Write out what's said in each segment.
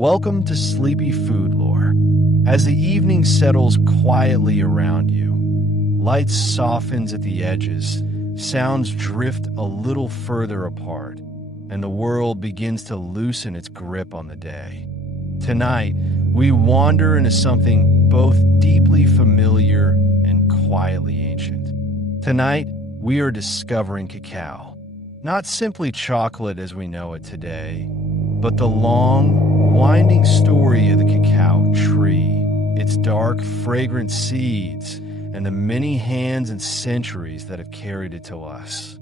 Welcome to Sleepy Food Lore. As the evening settles quietly around you, light softens at the edges, sounds drift a little further apart, and the world begins to loosen its grip on the day. Tonight, we wander into something both deeply familiar and quietly ancient. Tonight, we are discovering cacao. Not simply chocolate as we know it today, but the long, winding story of the cacao tree, its dark, fragrant seeds, and the many hands and centuries that have carried it to us.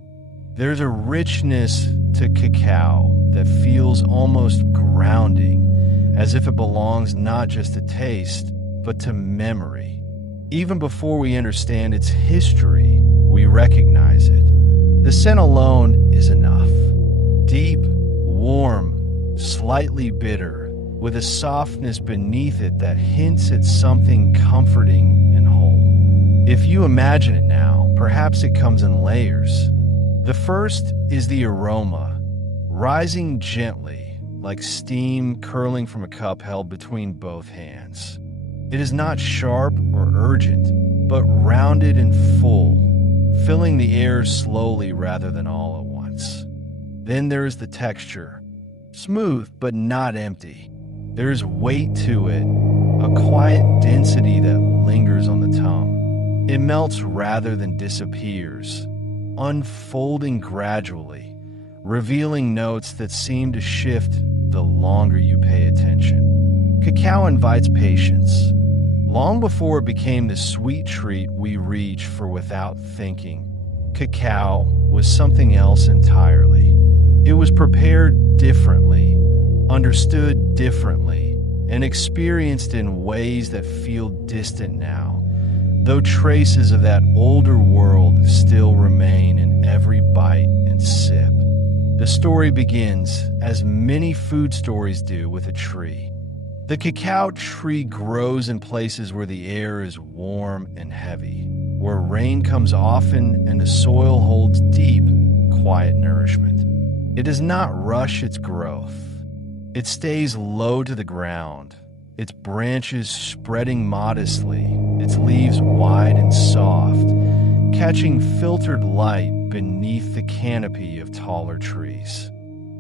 There's a richness to cacao that feels almost grounding, as if it belongs not just to taste, but to memory. Even before we understand its history, we recognize it. The scent alone is enough. Deep, warm, slightly bitter, with a softness beneath it that hints at something comforting and whole. If you imagine it now, perhaps it comes in layers. The first is the aroma, rising gently, like steam curling from a cup held between both hands. It is not sharp or urgent, but rounded and full, filling the air slowly rather than all at once. Then there is the texture, smooth but not empty. There is weight to it, a quiet density that lingers on the tongue. It melts rather than disappears, unfolding gradually, revealing notes that seem to shift the longer you pay attention. Cacao invites patience. Long before it became the sweet treat we reach for without thinking, cacao was something else entirely. It was prepared differently, understood differently, and experienced in ways that feel distant now, though traces of that older world still remain in every bite and sip. The story begins, as many food stories do, with a tree. The cacao tree grows in places where the air is warm and heavy, where rain comes often and the soil holds deep, quiet nourishment. It does not rush its growth. It stays low to the ground, its branches spreading modestly, its leaves wide and soft, catching filtered light beneath the canopy of taller trees.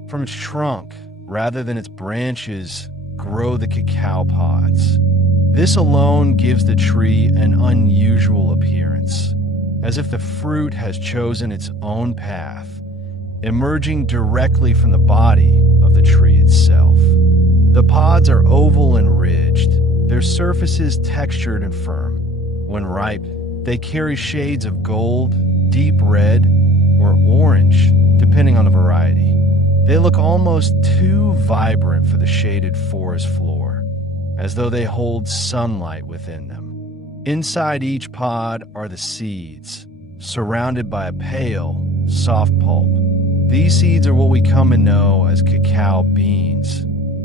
From its trunk, rather than its branches, grow the cacao pods. This alone gives the tree an unusual appearance, as if the fruit has chosen its own path, emerging directly from the body of the tree itself. The pods are oval and ridged, their surfaces textured and firm. When ripe, they carry shades of gold, deep red, or orange, depending on the variety. They look almost too vibrant for the shaded forest floor, as though they hold sunlight within them. Inside each pod are the seeds, surrounded by a pale, soft pulp. These seeds are what we come to know as cacao beans.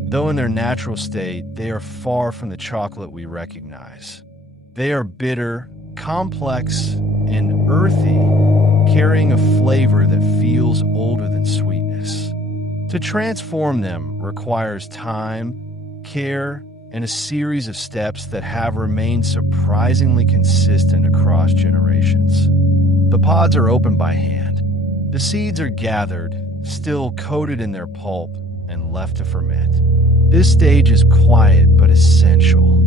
Though in their natural state, they are far from the chocolate we recognize. They are bitter, complex, and earthy, carrying a flavor that feels older than sweetness. To transform them requires time, care, and a series of steps that have remained surprisingly consistent across generations. The pods are opened by hand. The seeds are gathered, still coated in their pulp, and left to ferment. This stage is quiet but essential.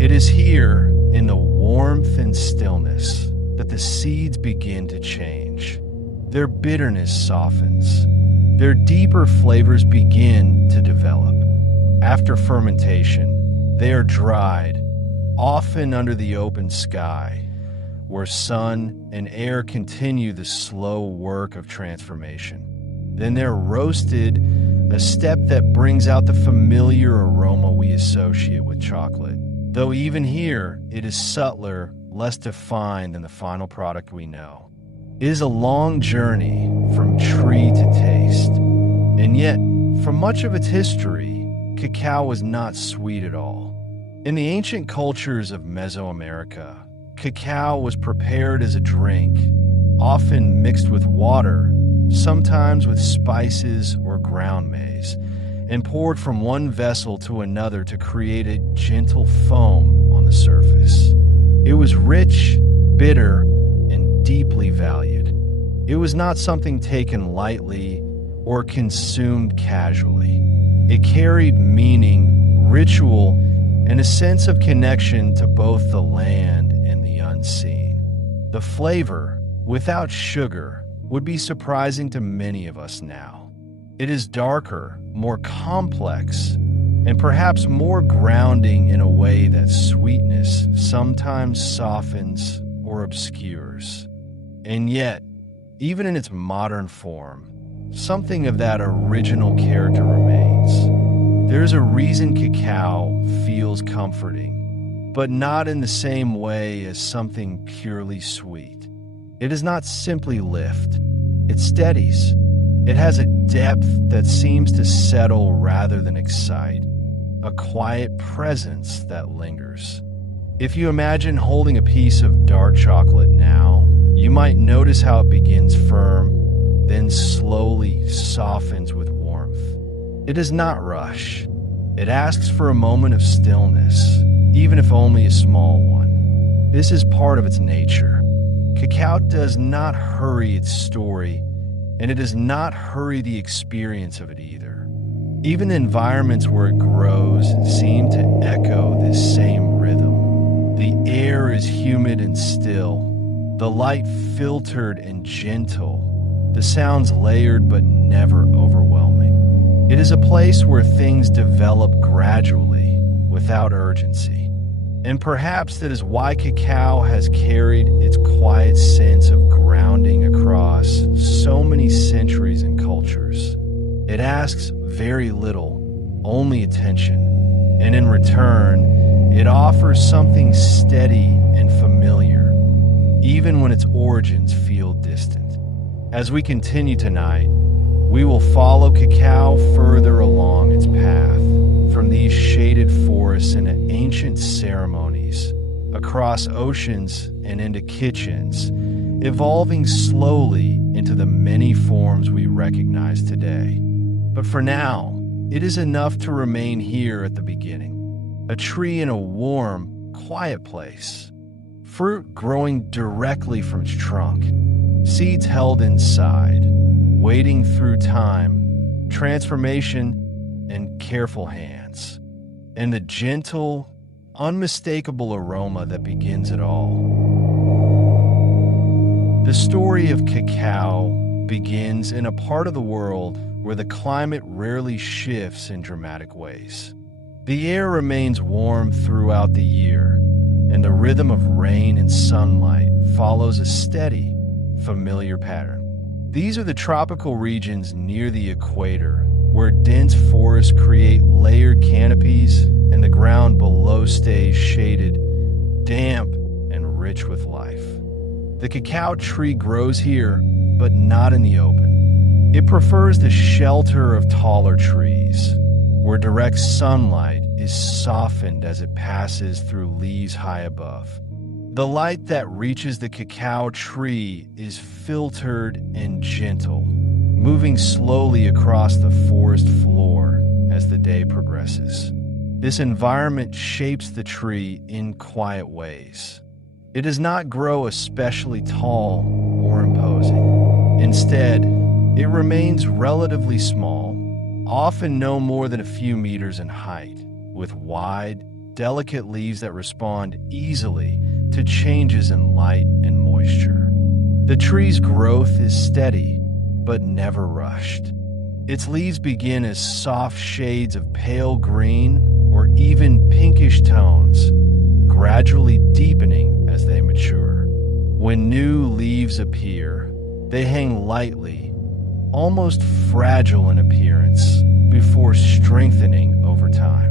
It is here, in the warmth and stillness, that the seeds begin to change. Their bitterness softens. Their deeper flavors begin to develop. After fermentation, they are dried, often under the open sky, where sun and air continue the slow work of transformation. Then they're roasted, a step that brings out the familiar aroma we associate with chocolate. Though even here, it is subtler, less defined than the final product we know. It is a long journey from tree to taste. And yet, for much of its history, cacao was not sweet at all. In the ancient cultures of Mesoamerica, cacao was prepared as a drink, often mixed with water, sometimes with spices or ground maize, and poured from one vessel to another to create a gentle foam on the surface. It was rich, bitter, and deeply valued. It was not something taken lightly or consumed casually. It carried meaning, ritual, and a sense of connection to both the land and the unseen. The flavor, without sugar, would be surprising to many of us now. It is darker, more complex, and perhaps more grounding in a way that sweetness sometimes softens or obscures. And yet, even in its modern form, something of that original character remains. There's a reason cacao feels comforting, but not in the same way as something purely sweet. It does not simply lift, it steadies. It has a depth that seems to settle rather than excite, a quiet presence that lingers. If you imagine holding a piece of dark chocolate now, you might notice how it begins firm, then slowly softens with warmth. It does not rush. It asks for a moment of stillness, even if only a small one. This is part of its nature. Cacao does not hurry its story, and it does not hurry the experience of it either. Even the environments where it grows seem to echo this same rhythm. The air is humid and still, the light filtered and gentle, the sounds layered but never overwhelming. It is a place where things develop gradually, without urgency. And perhaps that is why cacao has carried its quiet sense of grounding across so many centuries and cultures. It asks very little, only attention, and in return, it offers something steady and familiar, even when its origins feel distant. As we continue tonight, we will follow cacao further along its path, from these shaded forests and ancient ceremonies, across oceans and into kitchens, evolving slowly into the many forms we recognize today. But for now, it is enough to remain here at the beginning, a tree in a warm, quiet place, fruit growing directly from its trunk, seeds held inside, waiting through time, transformation, and careful hands, and the gentle, unmistakable aroma that begins it all. The story of cacao begins in a part of the world where the climate rarely shifts in dramatic ways. The air remains warm throughout the year, and the rhythm of rain and sunlight follows a steady, familiar pattern. These are the tropical regions near the equator, where dense forests create layered canopies and the ground below stays shaded, damp, and rich with life. The cacao tree grows here, but not in the open. It prefers the shelter of taller trees, where direct sunlight is softened as it passes through leaves high above. The light that reaches the cacao tree is filtered and gentle, moving slowly across the forest floor as the day progresses. This environment shapes the tree in quiet ways. It does not grow especially tall or imposing. Instead, it remains relatively small, often no more than a few meters in height, with wide, delicate leaves that respond easily to changes in light and moisture. The tree's growth is steady, but never rushed. Its leaves begin as soft shades of pale green or even pinkish tones, gradually deepening as they mature. When new leaves appear, they hang lightly, almost fragile in appearance, before strengthening over time.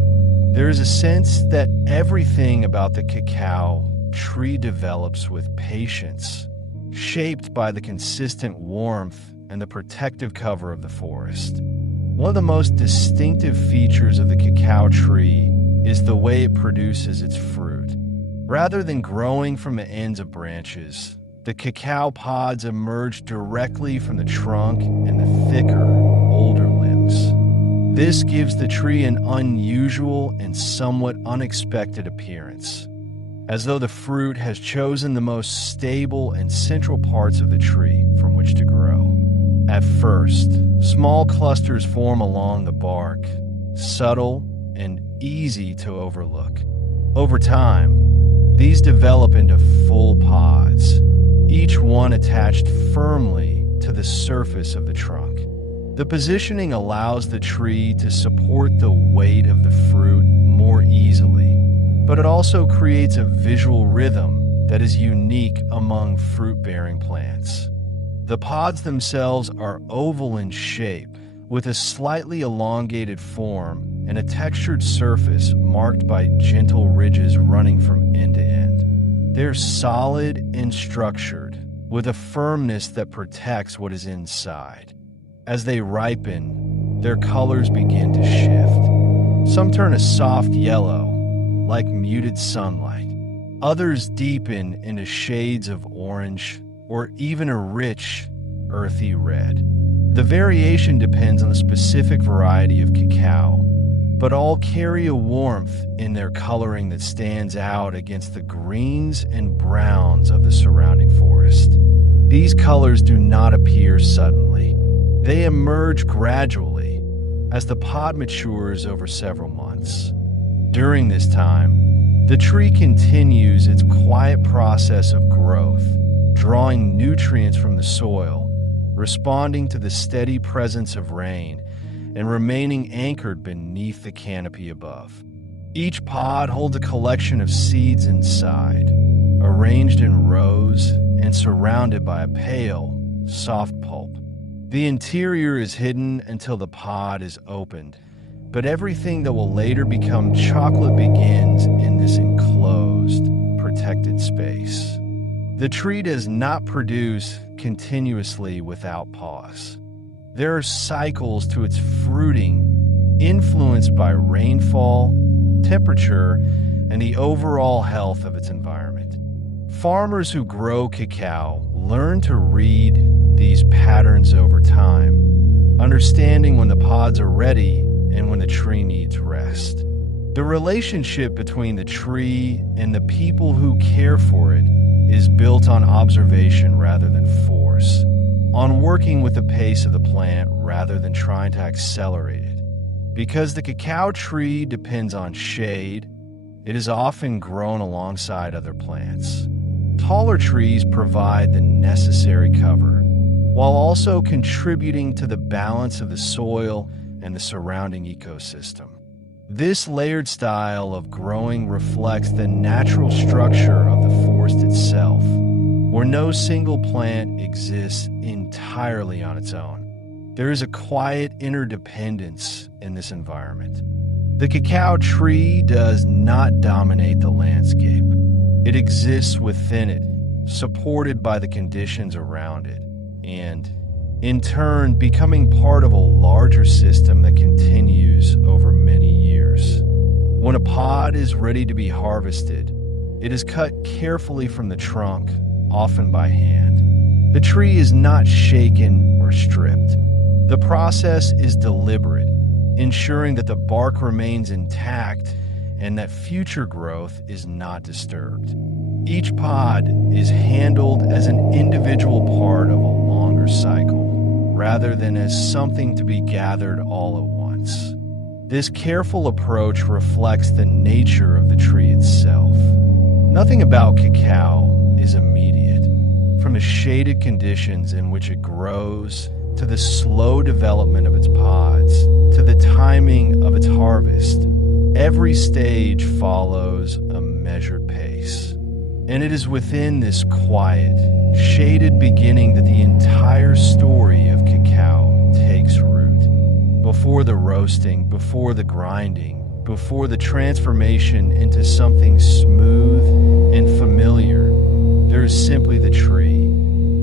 There is a sense that everything about the cacao tree develops with patience, shaped by the consistent warmth and the protective cover of the forest. One of the most distinctive features of the cacao tree is the way it produces its fruit. Rather than growing from the ends of branches, the cacao pods emerge directly from the trunk and the thicker, older limbs. This gives the tree an unusual and somewhat unexpected appearance, as though the fruit has chosen the most stable and central parts of the tree from which to grow. At first, small clusters form along the bark, subtle and easy to overlook. Over time, these develop into full pods, each one attached firmly to the surface of the trunk. The positioning allows the tree to support the weight of the fruit more easily, but it also creates a visual rhythm that is unique among fruit-bearing plants. The pods themselves are oval in shape, with a slightly elongated form and a textured surface marked by gentle ridges running from end to end. They're solid and structured, with a firmness that protects what is inside. As they ripen, their colors begin to shift. Some turn a soft yellow, like muted sunlight. Others deepen into shades of orange, or even a rich, earthy red. The variation depends on the specific variety of cacao, but all carry a warmth in their coloring that stands out against the greens and browns of the surrounding forest. These colors do not appear suddenly. They emerge gradually as the pod matures over several months. During this time, the tree continues its quiet process of growth, drawing nutrients from the soil, responding to the steady presence of rain, and remaining anchored beneath the canopy above. Each pod holds a collection of seeds inside, arranged in rows and surrounded by a pale, soft pulp. The interior is hidden until the pod is opened, but everything that will later become chocolate begins in this enclosed, protected space. The tree does not produce continuously without pause. There are cycles to its fruiting, influenced by rainfall, temperature, and the overall health of its environment. Farmers who grow cacao learn to read these patterns over time, understanding when the pods are ready and when the tree needs rest. The relationship between the tree and the people who care for it is built on observation rather than force, on working with the pace of the plant rather than trying to accelerate it. Because the cacao tree depends on shade, it is often grown alongside other plants. Taller trees provide the necessary cover, while also contributing to the balance of the soil and the surrounding ecosystem. This layered style of growing reflects the natural structure of the forest itself, where no single plant exists entirely on its own. There is a quiet interdependence in this environment. The cacao tree does not dominate the landscape. It exists within it, supported by the conditions around it, and, in turn, becoming part of a larger system that continues over many years. When a pod is ready to be harvested, it is cut carefully from the trunk, often by hand. The tree is not shaken or stripped. The process is deliberate, ensuring that the bark remains intact and that future growth is not disturbed. Each pod is handled as an individual part of a longer cycle, rather than as something to be gathered all at once. This careful approach reflects the nature of the tree itself. Nothing about cacao is immediate. From the shaded conditions in which it grows, to the slow development of its pods, to the timing of its harvest, every stage follows a measured pace. And it is within this quiet, shaded beginning that the entire story of cacao takes root. Before the roasting, before the grinding, before the transformation into something smooth and familiar, there is simply the tree,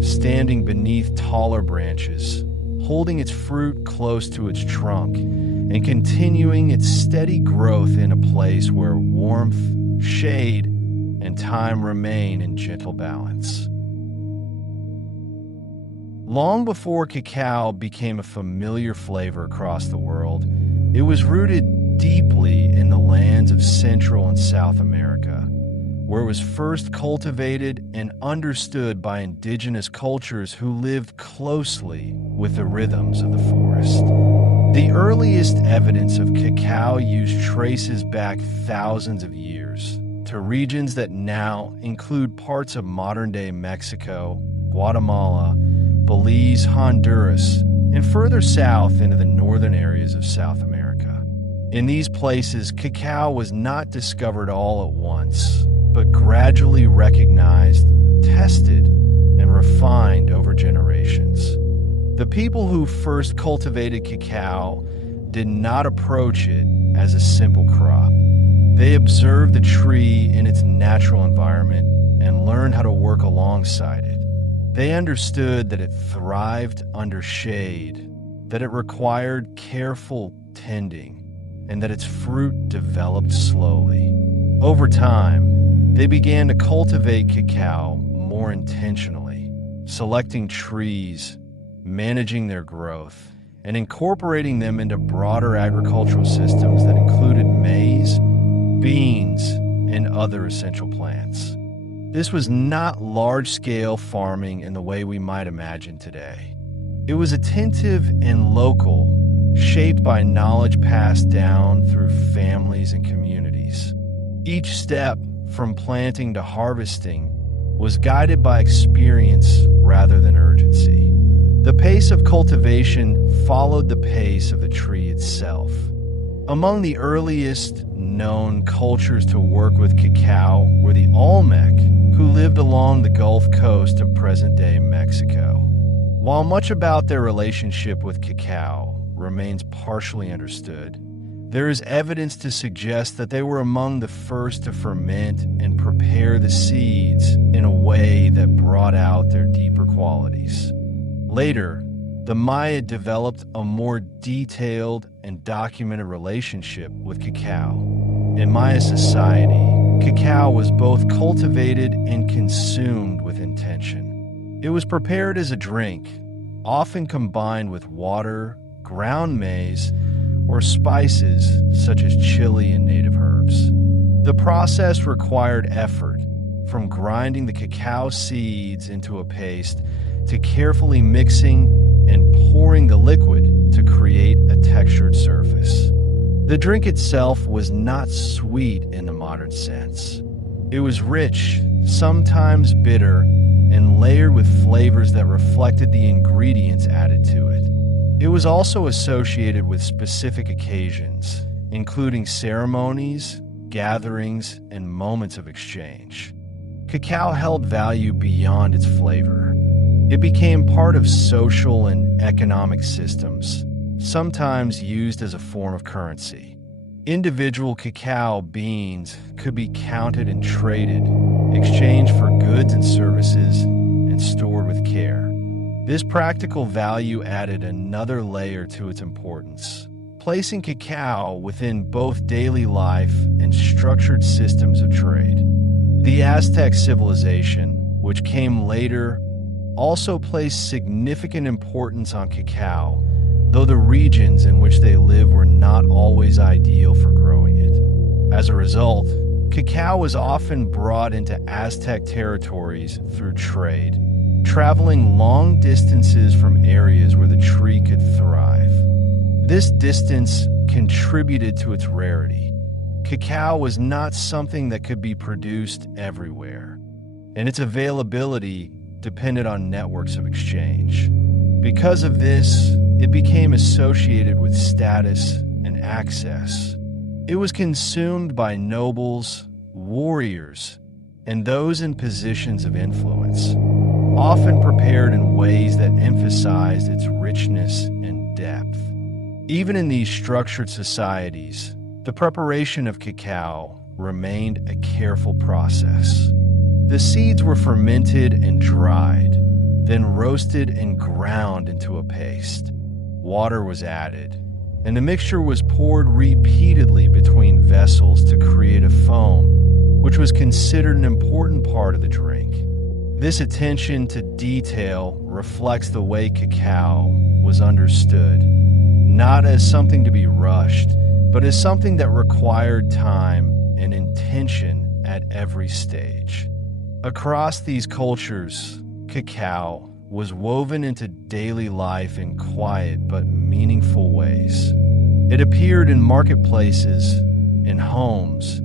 standing beneath taller branches, holding its fruit close to its trunk, and continuing its steady growth in a place where warmth, shade, and time remain in gentle balance. Long before cacao became a familiar flavor across the world, It was rooted deeply in the lands of Central and South America, where it was first cultivated and understood by indigenous cultures who lived closely with the rhythms of the forest. The earliest evidence of cacao use traces back thousands of years to regions that now include parts of modern-day Mexico, Guatemala, Belize, Honduras, and further south into the northern areas of South America. In these places, cacao was not discovered all at once, but gradually recognized, tested, and refined over generations. The people who first cultivated cacao did not approach it as a simple crop. They observed the tree in its natural environment and learned how to work alongside it. They understood that it thrived under shade, that it required careful tending, and that its fruit developed slowly. Over time, they began to cultivate cacao more intentionally, selecting trees, managing their growth, and incorporating them into broader agricultural systems that included maize, beans, and other essential plants. This was not large-scale farming in the way we might imagine today. It was attentive and local, shaped by knowledge passed down through families and communities. Each step, from planting to harvesting, was guided by experience rather than urgency. The pace of cultivation followed the pace of the tree itself. Among the earliest known cultures to work with cacao were the Olmec, who lived along the Gulf Coast of present-day Mexico. While much about their relationship with cacao remains partially understood, there is evidence to suggest that they were among the first to ferment and prepare the seeds in a way that brought out their deeper qualities. Later, the Maya developed a more detailed and documented relationship with cacao. In Maya society, cacao was both cultivated and consumed with intention. It was prepared as a drink, often combined with water, ground maize, or spices such as chili and native herbs. The process required effort, from grinding the cacao seeds into a paste to carefully mixing and pouring the liquid to create a textured surface. The drink itself was not sweet in the modern sense. It was rich, sometimes bitter, and layered with flavors that reflected the ingredients added to it. It was also associated with specific occasions, including ceremonies, gatherings, and moments of exchange. Cacao held value beyond its flavor. It became part of social and economic systems, sometimes used as a form of currency. Individual cacao beans could be counted and traded, exchanged for goods and services, and stored with care. This practical value added another layer to its importance, placing cacao within both daily life and structured systems of trade. The Aztec civilization, which came later, also placed significant importance on cacao, though the regions in which they lived were not always ideal for growing it. As a result, cacao was often brought into Aztec territories through trade, traveling long distances from areas where the tree could thrive. This distance contributed to its rarity. Cacao was not something that could be produced everywhere, and its availability depended on networks of exchange. Because of this, it became associated with status and access. It was consumed by nobles, warriors, and those in positions of influence, often prepared in ways that emphasized its richness and depth. Even in these structured societies, the preparation of cacao remained a careful process. The seeds were fermented and dried, then roasted and ground into a paste. Water was added, and the mixture was poured repeatedly between vessels to create a foam, which was considered an important part of the drink. This attention to detail reflects the way cacao was understood, not as something to be rushed, but as something that required time and intention at every stage. Across these cultures, cacao was woven into daily life in quiet but meaningful ways. It appeared in marketplaces, in homes,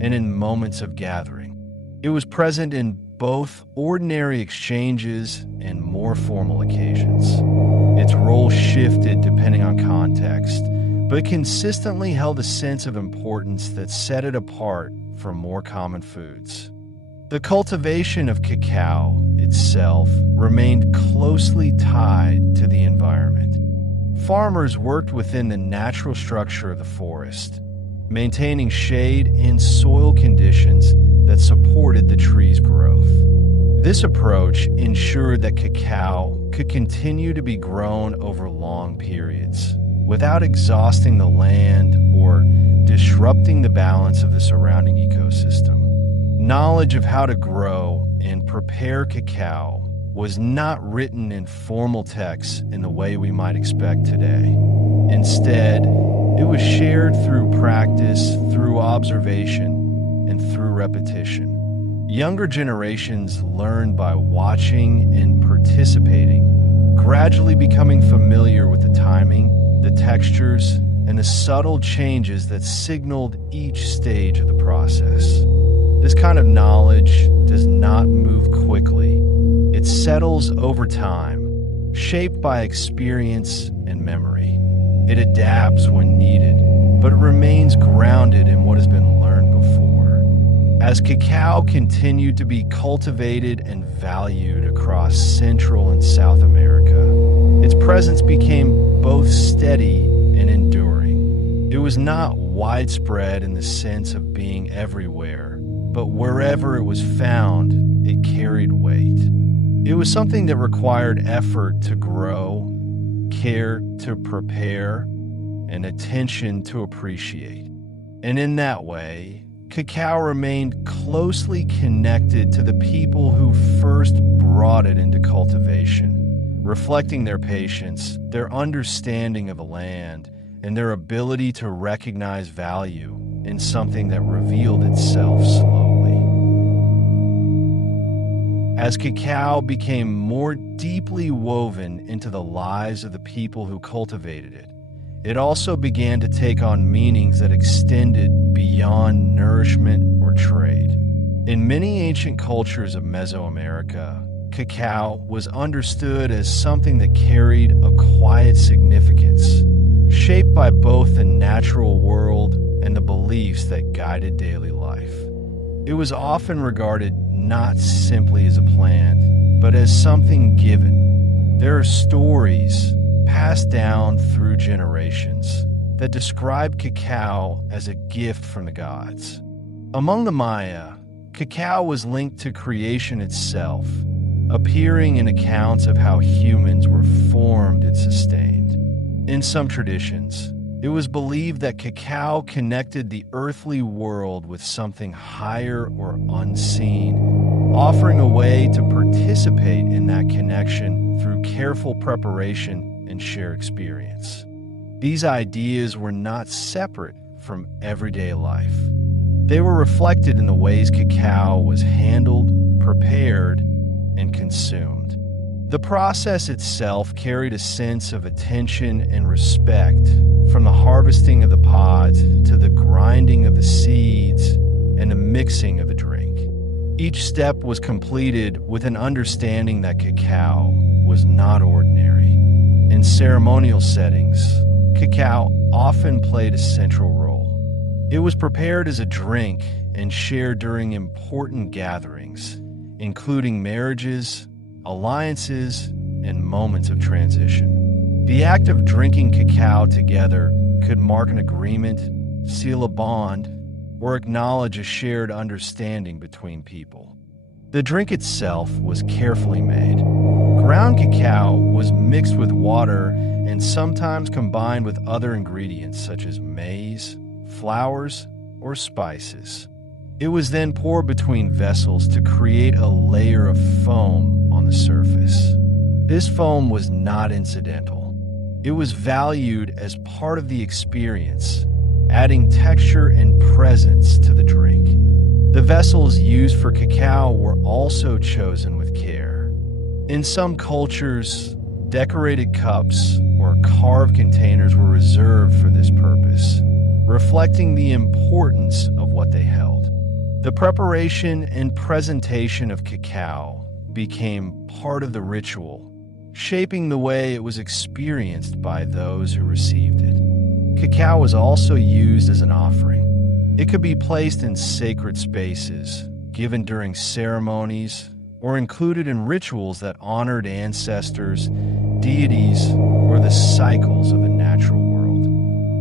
and in moments of gathering. It was present in both ordinary exchanges and more formal occasions. Its role shifted depending on context, but consistently held a sense of importance that set it apart from more common foods. The cultivation of cacao itself remained closely tied to the environment. Farmers worked within the natural structure of the forest, maintaining shade and soil conditions that supported the tree's growth. This approach ensured that cacao could continue to be grown over long periods without exhausting the land or disrupting the balance of the surrounding ecosystem. Knowledge of how to grow and prepare cacao was not written in formal texts in the way we might expect today. Instead, it was shared through practice, through observation, and through repetition. Younger generations learned by watching and participating, gradually becoming familiar with the timing, the textures, and the subtle changes that signaled each stage of the process. This kind of knowledge does not move quickly. It settles over time, shaped by experience and memory. It adapts when needed, but it remains grounded in what has been learned before. As cacao continued to be cultivated and valued across Central and South America, its presence became both steady and enduring. It was not widespread in the sense of being everywhere, but wherever it was found, it carried weight. It was something that required effort to grow, care to prepare, and attention to appreciate. And in that way, cacao remained closely connected to the people who first brought it into cultivation, reflecting their patience, their understanding of the land, and their ability to recognize value in something that revealed itself slowly. As cacao became more deeply woven into the lives of the people who cultivated it, it also began to take on meanings that extended beyond nourishment or trade. In many ancient cultures of Mesoamerica, cacao was understood as something that carried a quiet significance, shaped by both the natural world and the beliefs that guided daily life. It was often regarded not simply as a plant, but as something given. There are stories passed down through generations that describe cacao as a gift from the gods. Among the Maya, cacao was linked to creation itself, appearing in accounts of how humans were formed and sustained. In some traditions, it was believed that cacao connected the earthly world with something higher or unseen, offering a way to participate in that connection through careful preparation and shared experience. These ideas were not separate from everyday life. They were reflected in the ways cacao was handled, prepared, and consumed. The process itself carried a sense of attention and respect, from the harvesting of the pods to the grinding of the seeds and the mixing of the drink. Each step was completed with an understanding that cacao was not ordinary. In ceremonial settings, cacao often played a central role. It was prepared as a drink and shared during important gatherings, including marriages, alliances, and moments of transition. The act of drinking cacao together could mark an agreement, seal a bond, or acknowledge a shared understanding between people. The drink itself was carefully made. Ground cacao was mixed with water and sometimes combined with other ingredients such as maize, flowers, or spices. It was then poured between vessels to create a layer of foam on the surface. This foam was not incidental. It was valued as part of the experience, adding texture and presence to the drink. The vessels used for cacao were also chosen with care. In some cultures, decorated cups or carved containers were reserved for this purpose, reflecting the importance of what they held. The preparation and presentation of cacao became part of the ritual, shaping the way it was experienced by those who received it. Cacao was also used as an offering. It could be placed in sacred spaces, given during ceremonies, or included in rituals that honored ancestors, deities, or the cycles of the natural world.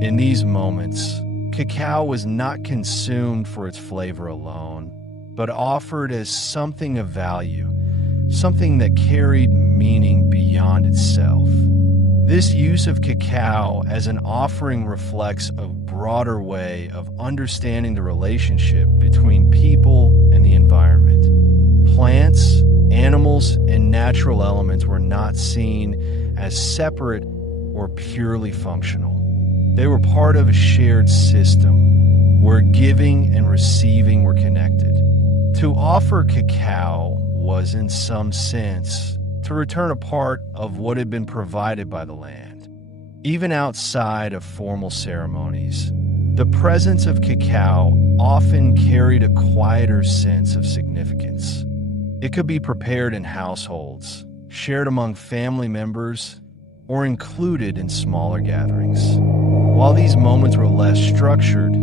In these moments, cacao was not consumed for its flavor alone, but offered as something of value, something that carried meaning beyond itself. This use of cacao as an offering reflects a broader way of understanding the relationship between people and the environment. Plants, animals, and natural elements were not seen as separate or purely functional. They were part of a shared system where giving and receiving were connected. To offer cacao was, in some sense, to return a part of what had been provided by the land. Even outside of formal ceremonies, the presence of cacao often carried a quieter sense of significance. It could be prepared in households, shared among family members, or included in smaller gatherings. While these moments were less structured,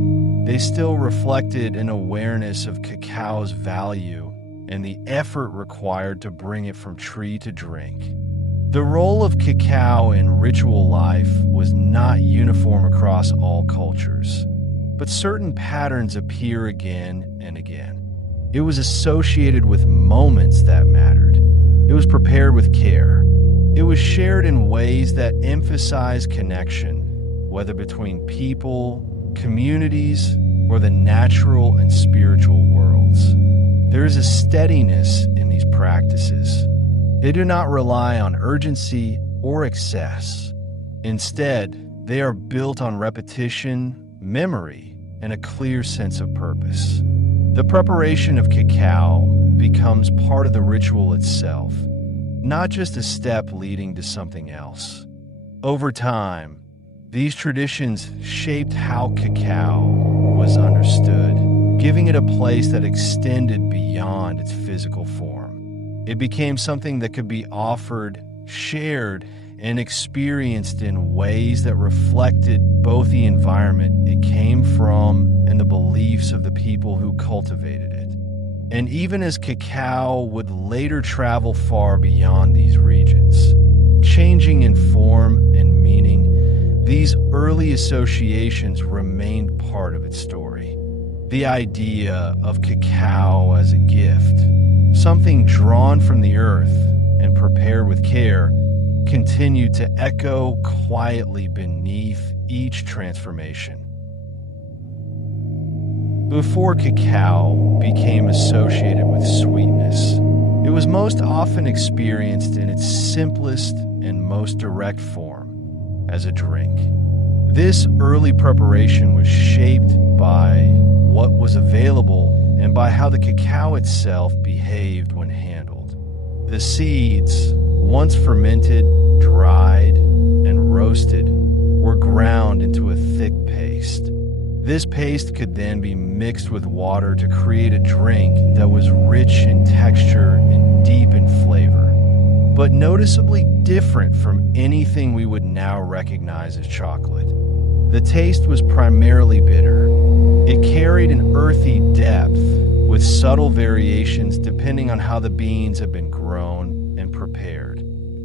they still reflected an awareness of cacao's value and the effort required to bring it from tree to drink. The role of cacao in ritual life was not uniform across all cultures, but certain patterns appear again and again. It was associated with moments that mattered. It was prepared with care. It was shared in ways that emphasize connection, whether between people, communities, or the natural and spiritual worlds. There is a steadiness in these practices. They do not rely on urgency or excess. Instead, they are built on repetition, memory, and a clear sense of purpose. The preparation of cacao becomes part of the ritual itself, not just a step leading to something else. Over time, these traditions shaped how cacao was understood, giving it a place that extended beyond its physical form. It became something that could be offered, shared, and experienced in ways that reflected both the environment it came from and the beliefs of the people who cultivated it. And even as cacao would later travel far beyond these regions, changing in form and meaning, these early associations remained part of its story. The idea of cacao as a gift, something drawn from the earth and prepared with care, continued to echo quietly beneath each transformation. Before cacao became associated with sweetness, it was most often experienced in its simplest and most direct form, as a drink. This early preparation was shaped by what was available and by how the cacao itself behaved when handled. The seeds, once fermented, dried, and roasted, were ground into a thick paste. This paste could then be mixed with water to create a drink that was rich in texture and deep in flavor, but noticeably different from anything we would now recognize as chocolate. The taste was primarily bitter. It carried an earthy depth with subtle variations depending on how the beans had been grown and prepared.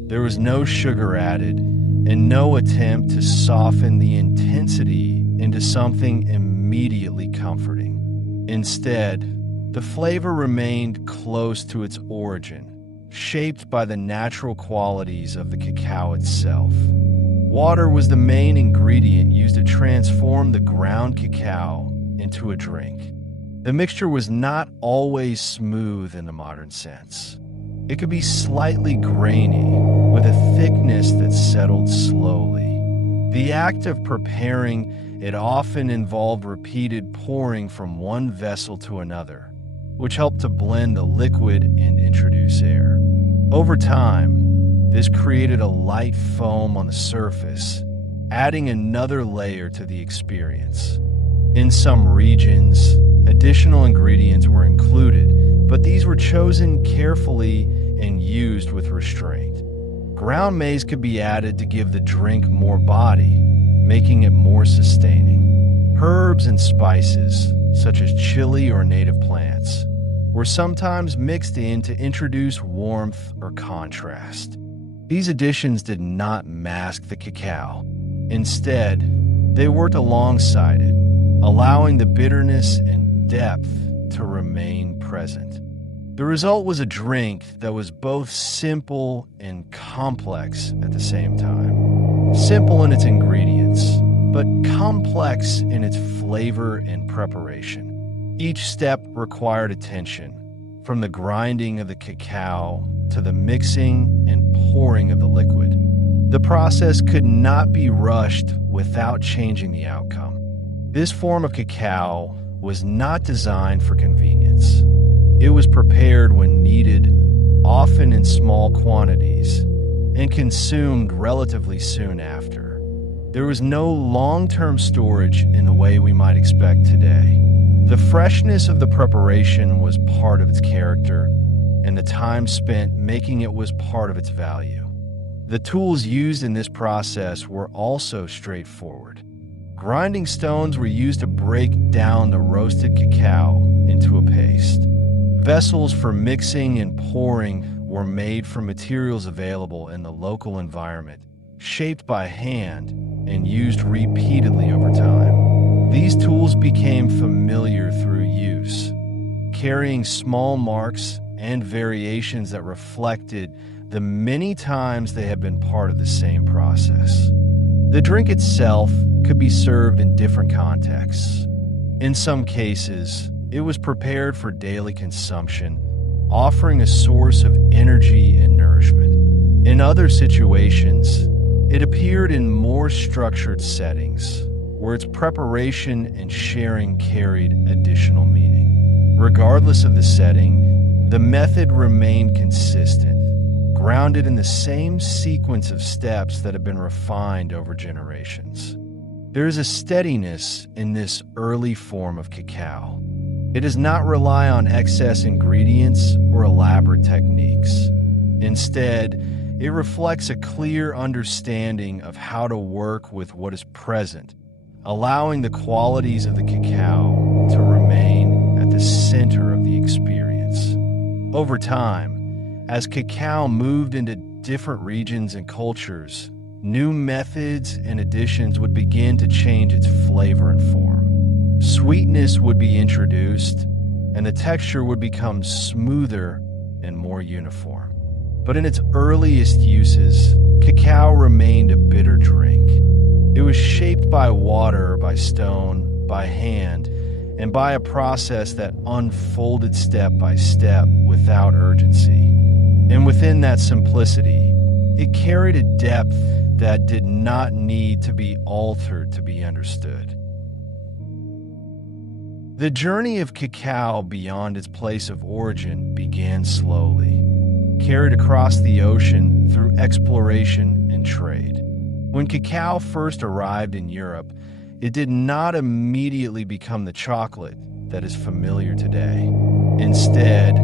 There was no sugar added and no attempt to soften the intensity into something immediately comforting. Instead, the flavor remained close to its origin, shaped by the natural qualities of the cacao itself. Water was the main ingredient used to transform the ground cacao into a drink. The mixture was not always smooth in the modern sense. It could be slightly grainy, with a thickness that settled slowly. The act of preparing it often involved repeated pouring from one vessel to another, which helped to blend the liquid and introduce air. Over time, this created a light foam on the surface, adding another layer to the experience. In some regions, additional ingredients were included, but these were chosen carefully and used with restraint. Ground maize could be added to give the drink more body, making it more sustaining. Herbs and spices, such as chili or native plants, were sometimes mixed in to introduce warmth or contrast. These additions did not mask the cacao. Instead, they worked alongside it, allowing the bitterness and depth to remain present. The result was a drink that was both simple and complex at the same time. Simple in its ingredients, but complex in its flavor and preparation. Each step required attention, from the grinding of the cacao to the mixing and pouring of the liquid. The process could not be rushed without changing the outcome. This form of cacao was not designed for convenience. It was prepared when needed, often in small quantities, and consumed relatively soon after. There was no long-term storage in the way we might expect today. The freshness of the preparation was part of its character, and the time spent making it was part of its value. The tools used in this process were also straightforward. Grinding stones were used to break down the roasted cacao into a paste. Vessels for mixing and pouring were made from materials available in the local environment, shaped by hand and used repeatedly over time. These tools became familiar through use, carrying small marks and variations that reflected the many times they had been part of the same process. The drink itself could be served in different contexts. In some cases, it was prepared for daily consumption, offering a source of energy and nourishment. In other situations, it appeared in more structured settings, where its preparation and sharing carried additional meaning. Regardless of the setting, the method remained consistent, grounded in the same sequence of steps that have been refined over generations. There is a steadiness in this early form of cacao. It does not rely on excess ingredients or elaborate techniques. Instead, it reflects a clear understanding of how to work with what is present, allowing the qualities of the cacao to remain at the center of the experience. Over time, as cacao moved into different regions and cultures, new methods and additions would begin to change its flavor and form. Sweetness would be introduced, and the texture would become smoother and more uniform. But in its earliest uses, cacao remained a bitter drink. It was shaped by water, by stone, by hand, and by a process that unfolded step by step without urgency. And within that simplicity, it carried a depth that did not need to be altered to be understood. The journey of cacao beyond its place of origin began slowly, carried across the ocean through exploration and trade. When cacao first arrived in Europe, it did not immediately become the chocolate that is familiar today. Instead,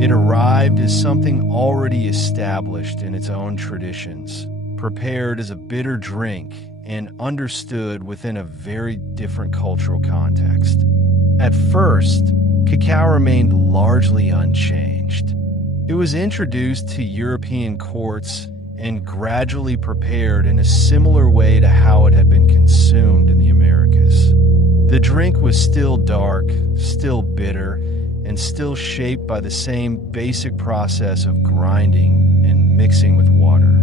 it arrived as something already established in its own traditions, prepared as a bitter drink and understood within a very different cultural context. At first, cacao remained largely unchanged. It was introduced to European courts and gradually prepared in a similar way to how it had been consumed in the Americas. The drink was still dark, still bitter, and still shaped by the same basic process of grinding and mixing with water.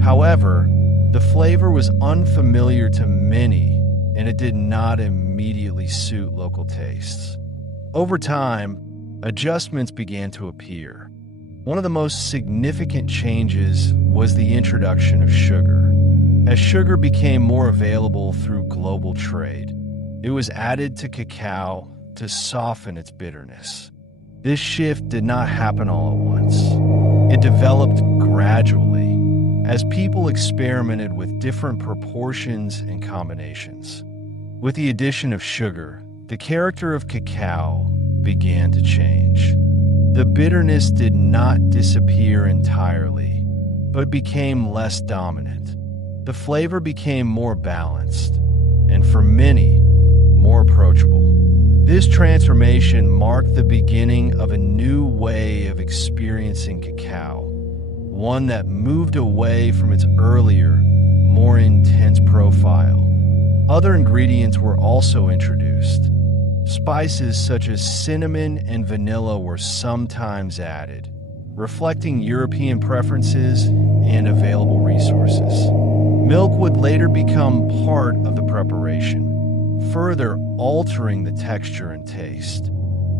However, the flavor was unfamiliar to many, and it did not immediately suit local tastes. Over time, adjustments began to appear. One of the most significant changes was the introduction of sugar. As sugar became more available through global trade, it was added to cacao to soften its bitterness. This shift did not happen all at once. It developed gradually as people experimented with different proportions and combinations. With the addition of sugar, the character of cacao began to change. The bitterness did not disappear entirely, but became less dominant. The flavor became more balanced, and for many, more approachable. This transformation marked the beginning of a new way of experiencing cacao, one that moved away from its earlier, more intense profile. Other ingredients were also introduced. Spices such as cinnamon and vanilla were sometimes added, reflecting European preferences and available resources. Milk would later become part of the preparation, further altering the texture and taste.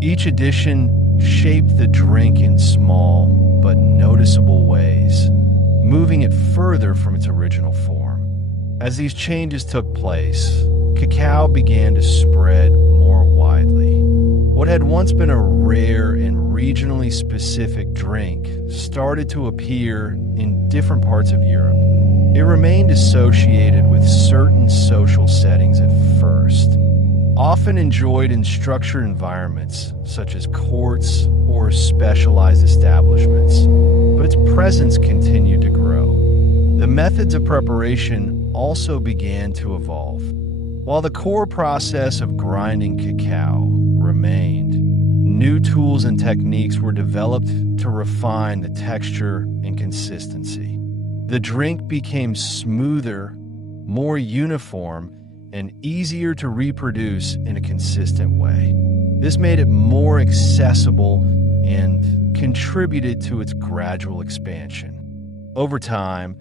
Each addition shaped the drink in small but noticeable ways, moving it further from its original form. As these changes took place, cacao began to spread more widely. What had once been a rare and regionally specific drink started to appear in different parts of Europe. It remained associated with certain social settings at first, often enjoyed in structured environments such as courts or specialized establishments, but its presence continued to grow. The methods of preparation also began to evolve. While the core process of grinding cacao remained, new tools and techniques were developed to refine the texture and consistency. The drink became smoother, more uniform, and easier to reproduce in a consistent way. This made it more accessible and contributed to its gradual expansion. Over time,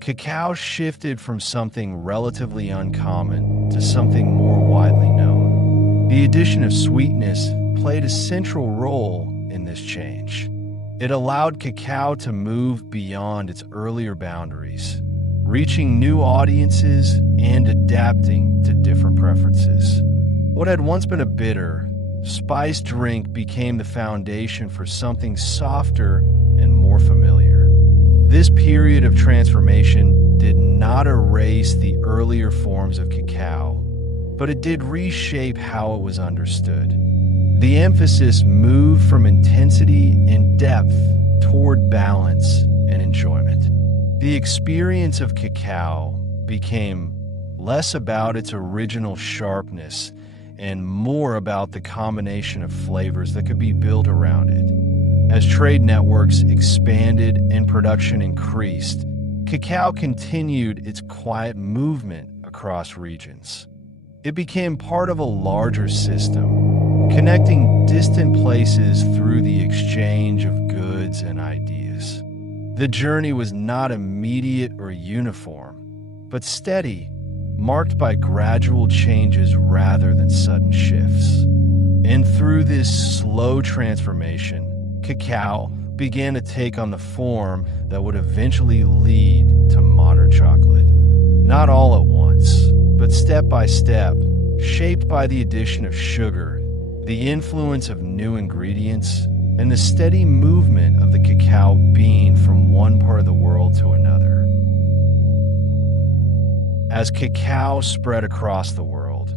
cacao shifted from something relatively uncommon to something more widely known. The addition of sweetness played a central role in this change. It allowed cacao to move beyond its earlier boundaries, reaching new audiences and adapting to different preferences. What had once been a bitter, spiced drink became the foundation for something softer and more familiar. This period of transformation did not erase the earlier forms of cacao, but it did reshape how it was understood. The emphasis moved from intensity and depth toward balance and enjoyment. The experience of cacao became less about its original sharpness and more about the combination of flavors that could be built around it. As trade networks expanded and production increased, cacao continued its quiet movement across regions. It became part of a larger system, connecting distant places through the exchange of goods and ideas. The journey was not immediate or uniform, but steady, marked by gradual changes rather than sudden shifts. And through this slow transformation, cacao began to take on the form that would eventually lead to modern chocolate. Not all at once, but step by step, shaped by the addition of sugar, the influence of new ingredients, and the steady movement of the cacao bean from one part of the world to another. As cacao spread across the world,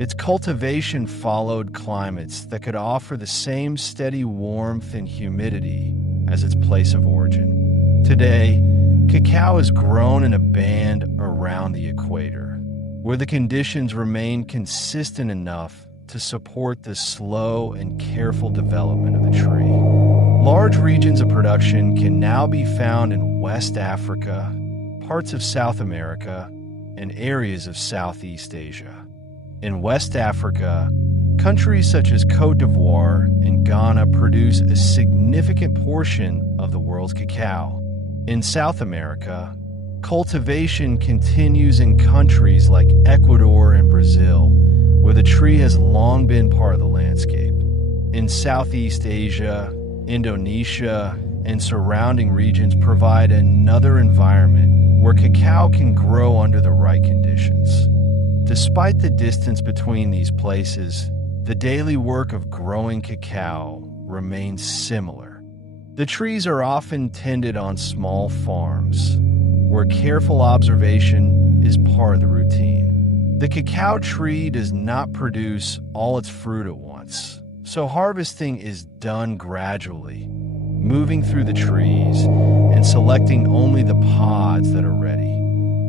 its cultivation followed climates that could offer the same steady warmth and humidity as its place of origin. Today, cacao is grown in a band around the equator, where the conditions remain consistent enough to support the slow and careful development of the tree. Large regions of production can now be found in West Africa, parts of South America, and areas of Southeast Asia. In West Africa, countries such as Côte d'Ivoire and Ghana produce a significant portion of the world's cacao. In South America, cultivation continues in countries like Ecuador and Brazil, where the tree has long been part of the landscape. In Southeast Asia, Indonesia, and surrounding regions provide another environment where cacao can grow under the right conditions. Despite the distance between these places, the daily work of growing cacao remains similar. The trees are often tended on small farms, where careful observation is part of the routine. The cacao tree does not produce all its fruit at once, so harvesting is done gradually, moving through the trees and selecting only the pods that are ready.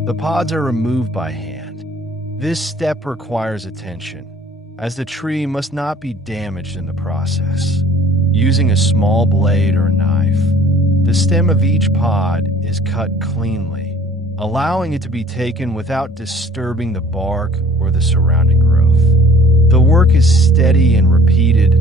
The pods are removed by hand. This step requires attention, as the tree must not be damaged in the process. Using a small blade or knife, the stem of each pod is cut cleanly, allowing it to be taken without disturbing the bark or the surrounding growth. The work is steady and repeated,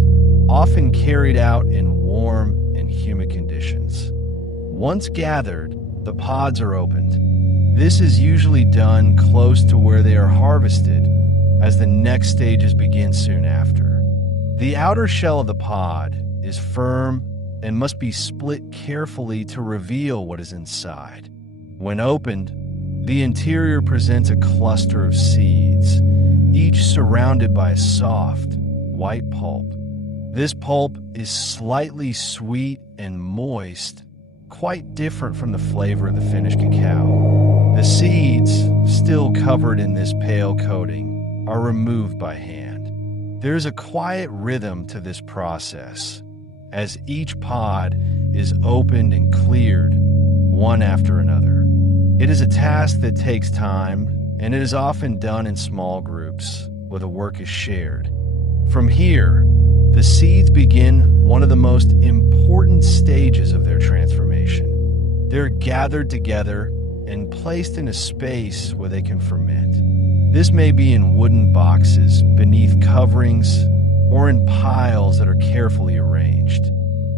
often carried out in warm and humid conditions. Once gathered, the pods are opened. This is usually done close to where they are harvested, as the next stages begin soon after. The outer shell of the pod is firm and must be split carefully to reveal what is inside. When opened, the interior presents a cluster of seeds, each surrounded by a soft, white pulp. This pulp is slightly sweet and moist, quite different from the flavor of the finished cacao. The seeds, still covered in this pale coating, are removed by hand. There is a quiet rhythm to this process, as each pod is opened and cleared, one after another. It is a task that takes time, and it is often done in small groups, where the work is shared. From here, the seeds begin one of the most important stages of their transformation. They're gathered together and placed in a space where they can ferment. This may be in wooden boxes, beneath coverings, or in piles that are carefully arranged.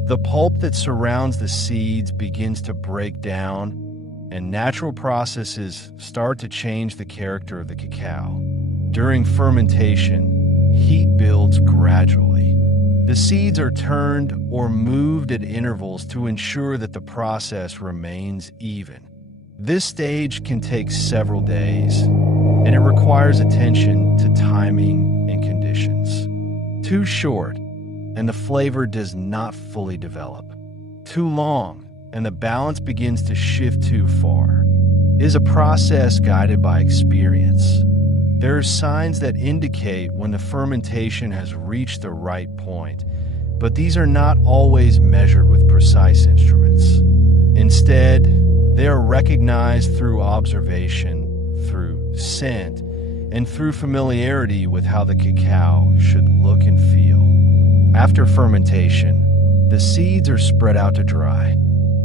The pulp that surrounds the seeds begins to break down, and natural processes start to change the character of the cacao. During fermentation, heat builds gradually. The seeds are turned or moved at intervals to ensure that the process remains even. This stage can take several days, and it requires attention to timing and conditions. Too short, and the flavor does not fully develop. Too long, and the balance begins to shift too far. It is a process guided by experience. There are signs that indicate when the fermentation has reached the right point, but these are not always measured with precise instruments. Instead, they are recognized through observation, through scent, and through familiarity with how the cacao should look and feel. After fermentation, the seeds are spread out to dry.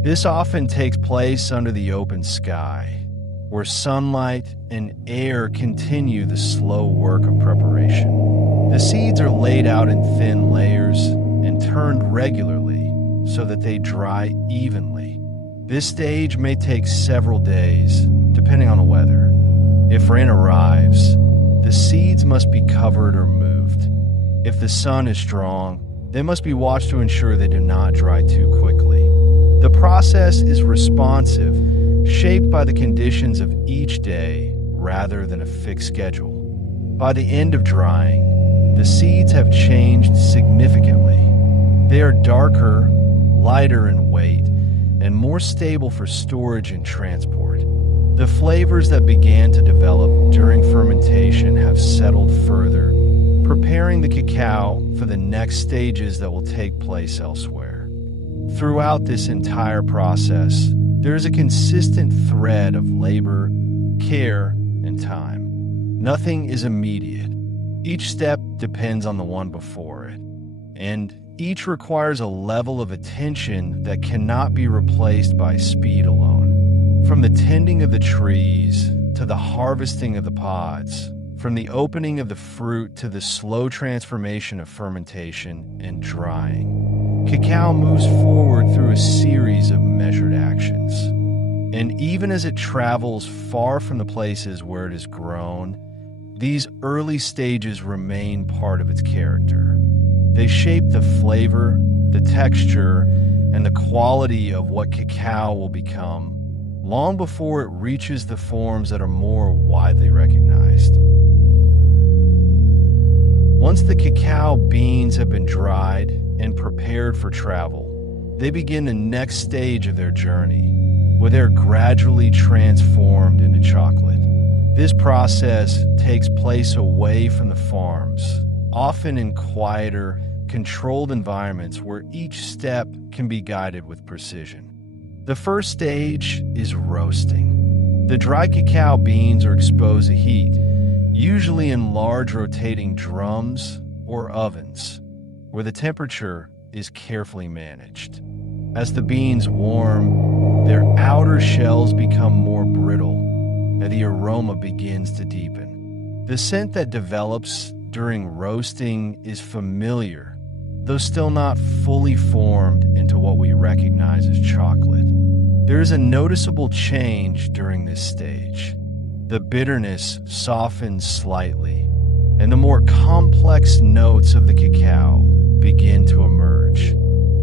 This often takes place under the open sky, where sunlight and air continue the slow work of preparation. The seeds are laid out in thin layers and turned regularly so that they dry evenly. This stage may take several days, depending on the weather. If rain arrives, the seeds must be covered or moved. If the sun is strong, they must be watched to ensure they do not dry too quickly. The process is responsive, shaped by the conditions of each day rather than a fixed schedule. By the end of drying, the seeds have changed significantly. They are darker, lighter in weight, and more stable for storage and transport. The flavors that began to develop during fermentation have settled further, preparing the cacao for the next stages that will take place elsewhere. Throughout this entire process, there is a consistent thread of labor, care, and time. Nothing is immediate. Each step depends on the one before it, and each requires a level of attention that cannot be replaced by speed alone. From the tending of the trees to the harvesting of the pods, from the opening of the fruit to the slow transformation of fermentation and drying, cacao moves forward through a series of measured actions. And even as it travels far from the places where it is grown, these early stages remain part of its character. They shape the flavor, the texture, and the quality of what cacao will become long before it reaches the forms that are more widely recognized. Once the cacao beans have been dried and prepared for travel, they begin the next stage of their journey, where they're gradually transformed into chocolate. This process takes place away from the farms, often in quieter, controlled environments where each step can be guided with precision. The first stage is roasting. The dry cacao beans are exposed to heat, usually in large rotating drums or ovens, where the temperature is carefully managed. As the beans warm, their outer shells become more brittle, and the aroma begins to deepen. The scent that develops during roasting is familiar, though still not fully formed into what we recognize as chocolate. There is a noticeable change during this stage. The bitterness softens slightly, and the more complex notes of the cacao begin to emerge.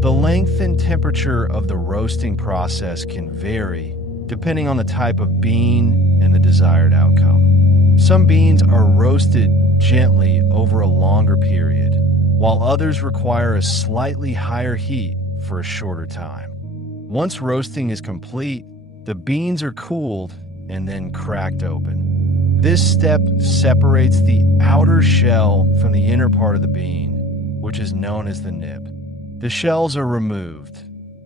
The length and temperature of the roasting process can vary depending on the type of bean and the desired outcome. Some beans are roasted gently over a longer period, while others require a slightly higher heat for a shorter time. Once roasting is complete, the beans are cooled and then cracked open. This step separates the outer shell from the inner part of the bean, which is known as the nib. The shells are removed,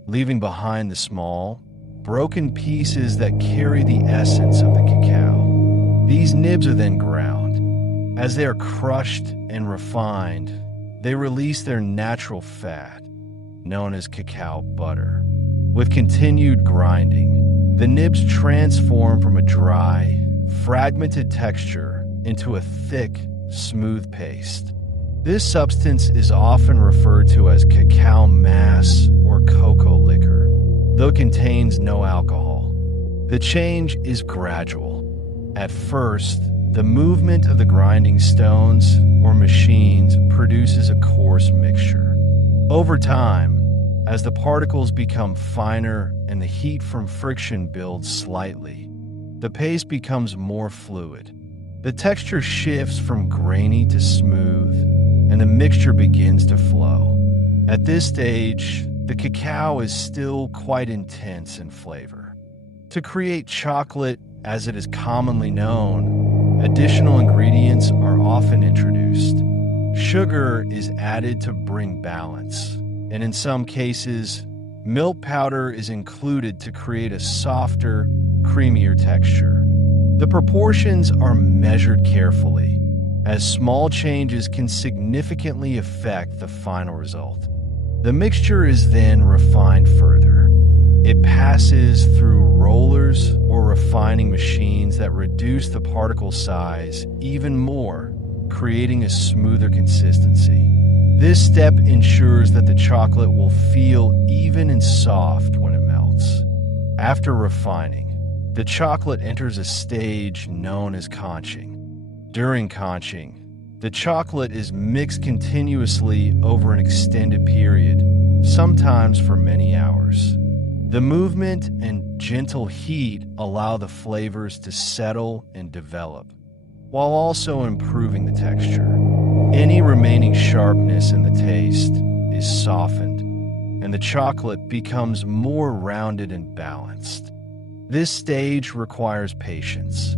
leaving behind the small, broken pieces that carry the essence of the cacao. These nibs are then ground. As they are crushed and refined, they release their natural fat, known as cacao butter. With continued grinding, the nibs transform from a dry, fragmented texture into a thick, smooth paste. This substance is often referred to as cacao mass or cocoa liquor, though it contains no alcohol. The change is gradual. At first, the movement of the grinding stones or machines produces a coarse mixture. Over time, as the particles become finer and the heat from friction builds slightly, the paste becomes more fluid. The texture shifts from grainy to smooth, and the mixture begins to flow. At this stage, the cacao is still quite intense in flavor. To create chocolate as it is commonly known, additional ingredients are often introduced. Sugar is added to bring balance, and in some cases, milk powder is included to create a softer, creamier texture. The proportions are measured carefully, as small changes can significantly affect the final result. The mixture is then refined further. It passes through rollers or refining machines that reduce the particle size even more, creating a smoother consistency. This step ensures that the chocolate will feel even and soft when it melts. After refining, the chocolate enters a stage known as conching. During conching, the chocolate is mixed continuously over an extended period, sometimes for many hours. The movement and gentle heat allow the flavors to settle and develop, while also improving the texture. Any remaining sharpness in the taste is softened, and the chocolate becomes more rounded and balanced. This stage requires patience.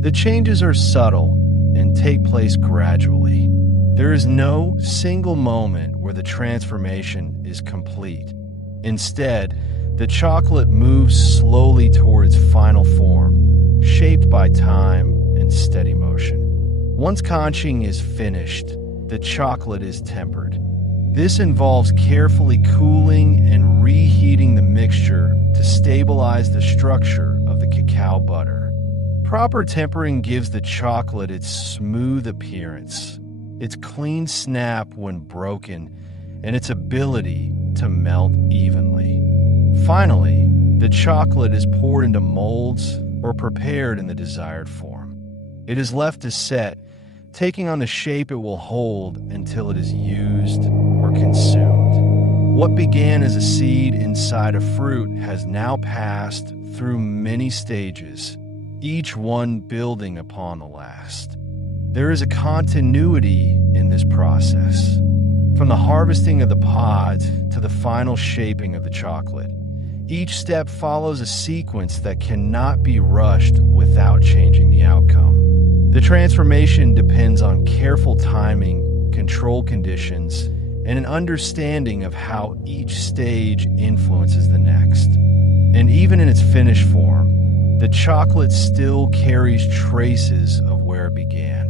The changes are subtle and take place gradually. There is no single moment where the transformation is complete. Instead, the chocolate moves slowly toward its final form, shaped by time and steady motion. Once conching is finished, the chocolate is tempered. This involves carefully cooling and reheating the mixture to stabilize the structure of the cacao butter. Proper tempering gives the chocolate its smooth appearance, its clean snap when broken, and its ability to melt evenly. Finally, the chocolate is poured into molds or prepared in the desired form. It is left to set, taking on the shape it will hold until it is used or consumed. What began as a seed inside a fruit has now passed through many stages, each one building upon the last. There is a continuity in this process, from the harvesting of the pods to the final shaping of the chocolate. Each step follows a sequence that cannot be rushed without changing the outcome. The transformation depends on careful timing, controlled conditions, and an understanding of how each stage influences the next. And even in its finished form, the chocolate still carries traces of where it began.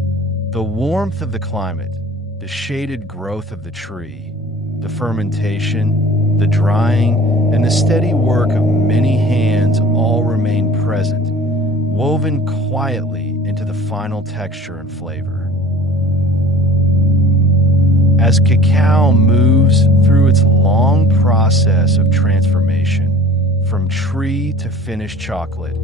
The warmth of the climate, the shaded growth of the tree, the fermentation, the drying, and the steady work of many hands all remain present, woven quietly into the final texture and flavor. As cacao moves through its long process of transformation, from tree to finished chocolate,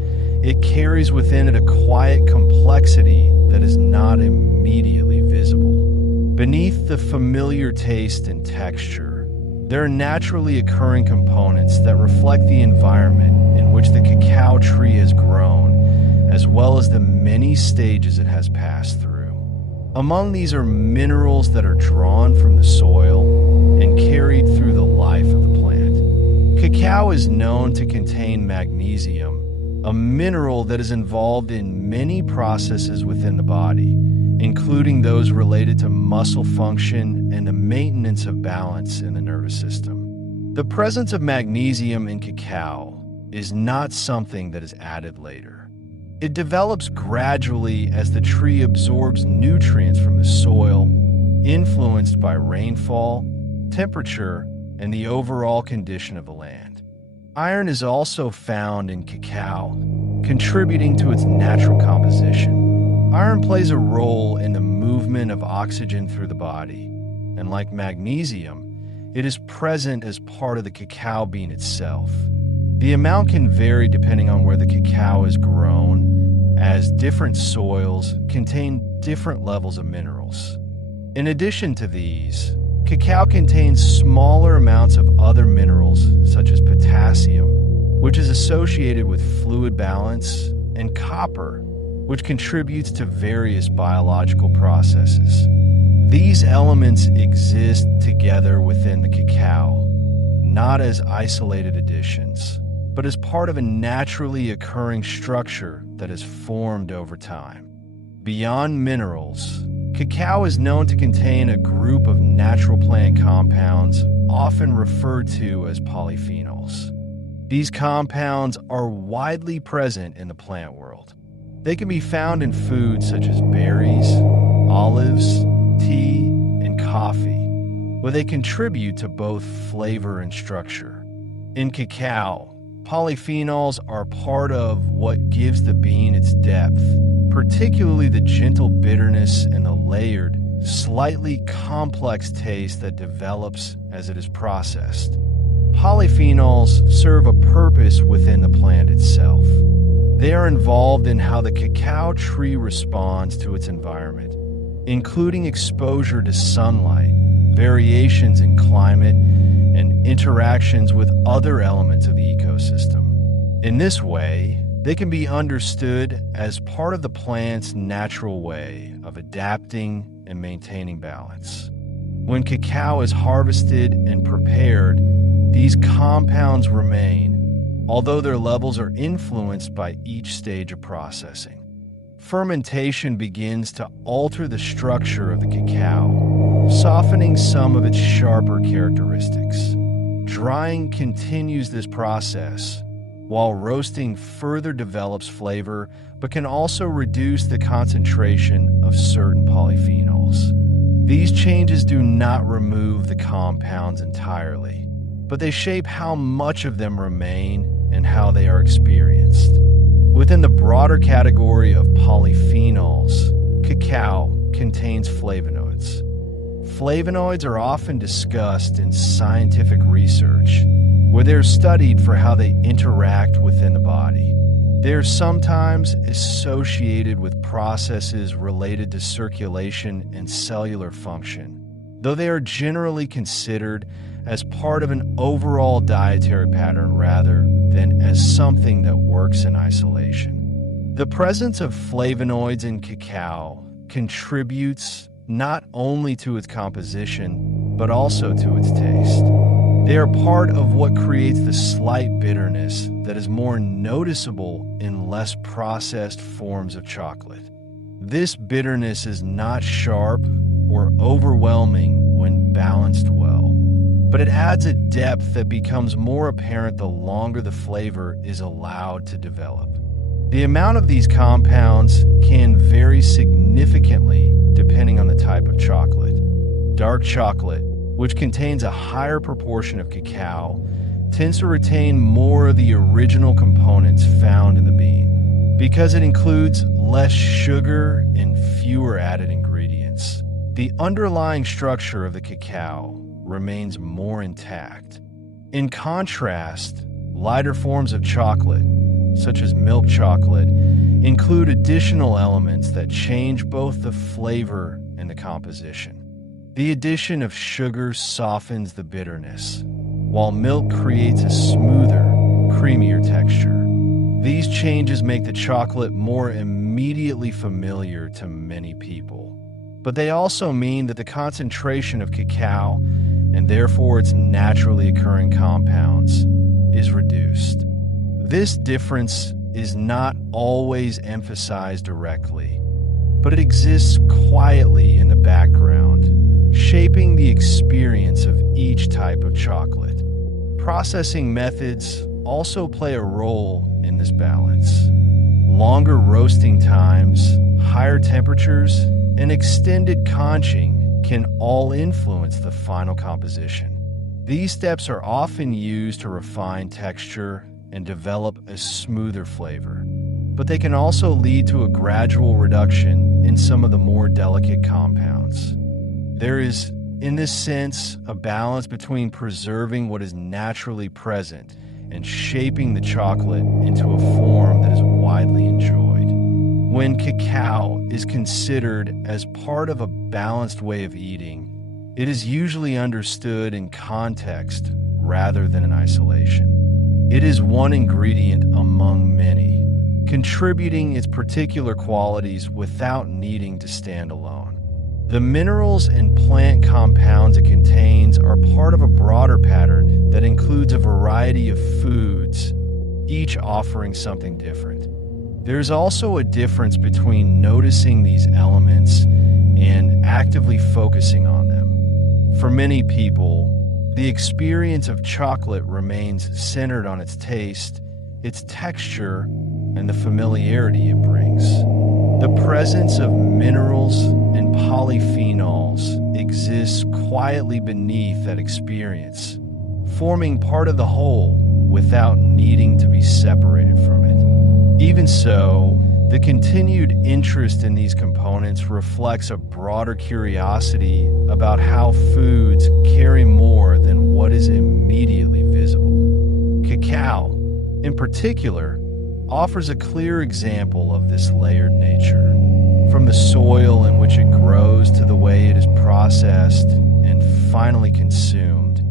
it carries within it a quiet complexity that is not immediately visible. Beneath the familiar taste and texture, there are naturally occurring components that reflect the environment in which the cacao tree has grown, as well as the many stages it has passed through. Among these are minerals that are drawn from the soil and carried through the life of the plant. Cacao is known to contain magnesium, a mineral that is involved in many processes within the body, including those related to muscle function and the maintenance of balance in the nervous system. The presence of magnesium in cacao is not something that is added later. It develops gradually as the tree absorbs nutrients from the soil, influenced by rainfall, temperature, and the overall condition of the land. Iron is also found in cacao, contributing to its natural composition. Iron plays a role in the movement of oxygen through the body, and like magnesium, it is present as part of the cacao bean itself. The amount can vary depending on where the cacao is grown, as different soils contain different levels of minerals. In addition to these, cacao contains smaller amounts of other minerals such as potassium, which is associated with fluid balance, and copper, which contributes to various biological processes. These elements exist together within the cacao, not as isolated additions, but as part of a naturally occurring structure that has formed over time. Beyond minerals, cacao is known to contain a group of natural plant compounds often referred to as polyphenols. These compounds are widely present in the plant world. They can be found in foods such as berries, olives, tea, and coffee, where they contribute to both flavor and structure. In cacao, polyphenols are part of what gives the bean its depth, particularly the gentle bitterness and the layered, slightly complex taste that develops as it is processed. Polyphenols serve a purpose within the plant itself. They are involved in how the cacao tree responds to its environment, including exposure to sunlight, variations in climate, and interactions with other elements of the ecosystem. In this way, they can be understood as part of the plant's natural way of adapting and maintaining balance. When cacao is harvested and prepared, these compounds remain, although their levels are influenced by each stage of processing. Fermentation begins to alter the structure of the cacao, softening some of its sharper characteristics. Drying continues this process, while roasting further develops flavor, but can also reduce the concentration of certain polyphenols. These changes do not remove the compounds entirely, but they shape how much of them remain and how they are experienced. Within the broader category of polyphenols, cacao contains flavonoids. Flavonoids are often discussed in scientific research, where they are studied for how they interact within the body. They are sometimes associated with processes related to circulation and cellular function, though they are generally considered as part of an overall dietary pattern rather than as something that works in isolation. The presence of flavonoids in cacao contributes not only to its composition, but also to its taste. They are part of what creates the slight bitterness that is more noticeable in less processed forms of chocolate. This bitterness is not sharp or overwhelming when balanced well, but it adds a depth that becomes more apparent the longer the flavor is allowed to develop. The amount of these compounds can vary significantly depending on the type of chocolate. Dark chocolate, which contains a higher proportion of cacao, tends to retain more of the original components found in the bean, because it includes less sugar and fewer added ingredients. The underlying structure of the cacao remains more intact. In contrast, lighter forms of chocolate, such as milk chocolate, include additional elements that change both the flavor and the composition. The addition of sugar softens the bitterness, while milk creates a smoother, creamier texture. These changes make the chocolate more immediately familiar to many people, but they also mean that the concentration of cacao, and therefore its naturally occurring compounds, is reduced. This difference is not always emphasized directly, but it exists quietly in the background, shaping the experience of each type of chocolate. Processing methods also play a role in this balance. Longer roasting times, higher temperatures, and extended conching can all influence the final composition. These steps are often used to refine texture and develop a smoother flavor, but they can also lead to a gradual reduction in some of the more delicate compounds. There is, in this sense, a balance between preserving what is naturally present and shaping the chocolate into a form that is widely enjoyed. When cacao is considered as part of a balanced way of eating, it is usually understood in context rather than in isolation. It is one ingredient among many, contributing its particular qualities without needing to stand alone. The minerals and plant compounds it contains are part of a broader pattern that includes a variety of foods, each offering something different. There's also a difference between noticing these elements and actively focusing on them. For many people, the experience of chocolate remains centered on its taste, its texture, and the familiarity it brings. The presence of minerals and polyphenols exists quietly beneath that experience, forming part of the whole without needing to be separated from it. Even so, the continued interest in these components reflects a broader curiosity about how foods carry more than what is immediately visible. Cacao, in particular, offers a clear example of this layered nature. From the soil in which it grows to the way it is processed and finally consumed,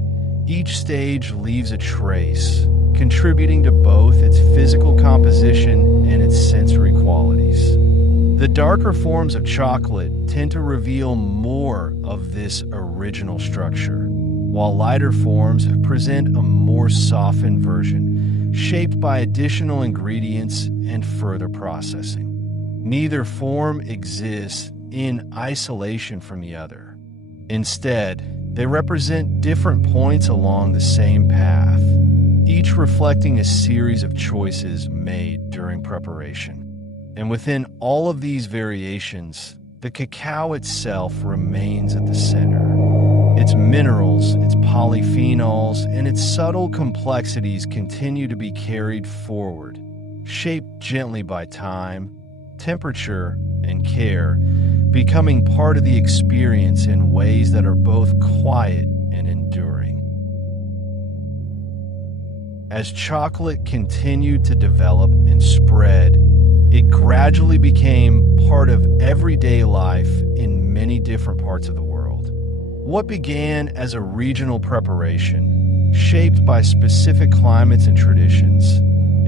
each stage leaves a trace, contributing to both its physical composition and its sensory qualities. The darker forms of chocolate tend to reveal more of this original structure, while lighter forms present a more softened version, shaped by additional ingredients and further processing. Neither form exists in isolation from the other. Instead, they represent different points along the same path, each reflecting a series of choices made during preparation. And within all of these variations, the cacao itself remains at the center. Its minerals, its polyphenols, and its subtle complexities continue to be carried forward, shaped gently by time, temperature, and care, becoming part of the experience in ways that are both quiet and enduring. As chocolate continued to develop and spread, it gradually became part of everyday life in many different parts of the world. What began as a regional preparation, shaped by specific climates and traditions,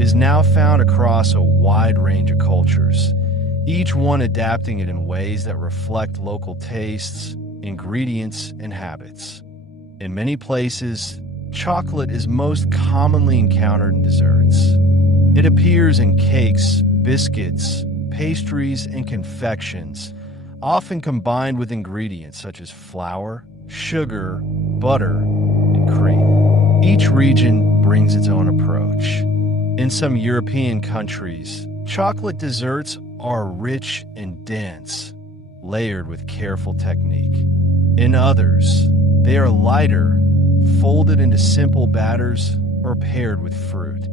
is now found across a wide range of cultures, each one adapting it in ways that reflect local tastes, ingredients, and habits. In many places, chocolate is most commonly encountered in desserts. It appears in cakes, biscuits, pastries, and confections, often combined with ingredients such as flour, sugar, butter, and cream. Each region brings its own approach. In some European countries, chocolate desserts are rich and dense, layered with careful technique. In others, they are lighter, folded into simple batters, or paired with fruit.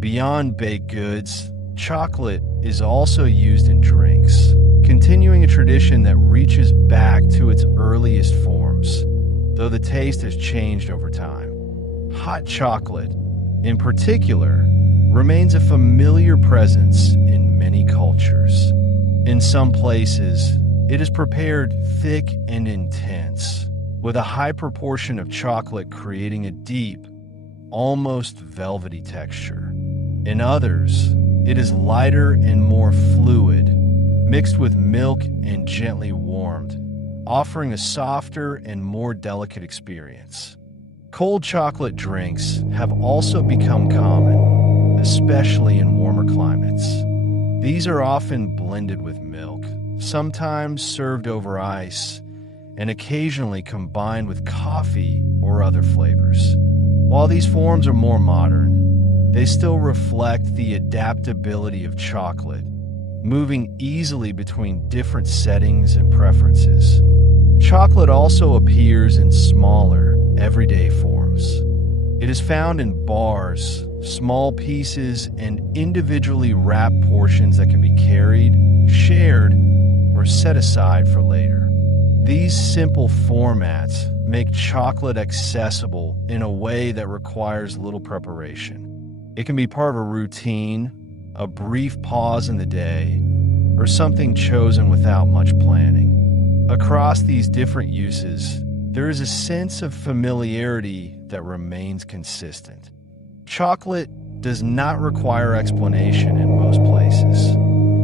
Beyond baked goods, chocolate is also used in drinks, continuing a tradition that reaches back to its earliest forms, though the taste has changed over time. Hot chocolate, in particular, remains a familiar presence in many cultures. In some places, it is prepared thick and intense, with a high proportion of chocolate creating a deep, almost velvety texture. In others, it is lighter and more fluid, mixed with milk and gently warmed, offering a softer and more delicate experience. Cold chocolate drinks have also become common, especially in warmer climates. These are often blended with milk, sometimes served over ice, and occasionally combined with coffee or other flavors. While these forms are more modern, they still reflect the adaptability of chocolate, moving easily between different settings and preferences. Chocolate also appears in smaller, everyday forms. It is found in bars, small pieces, and individually wrapped portions that can be carried, shared, or set aside for later. These simple formats make chocolate accessible in a way that requires little preparation. It can be part of a routine, a brief pause in the day, or something chosen without much planning. Across these different uses, there is a sense of familiarity that remains consistent. Chocolate does not require explanation in most places.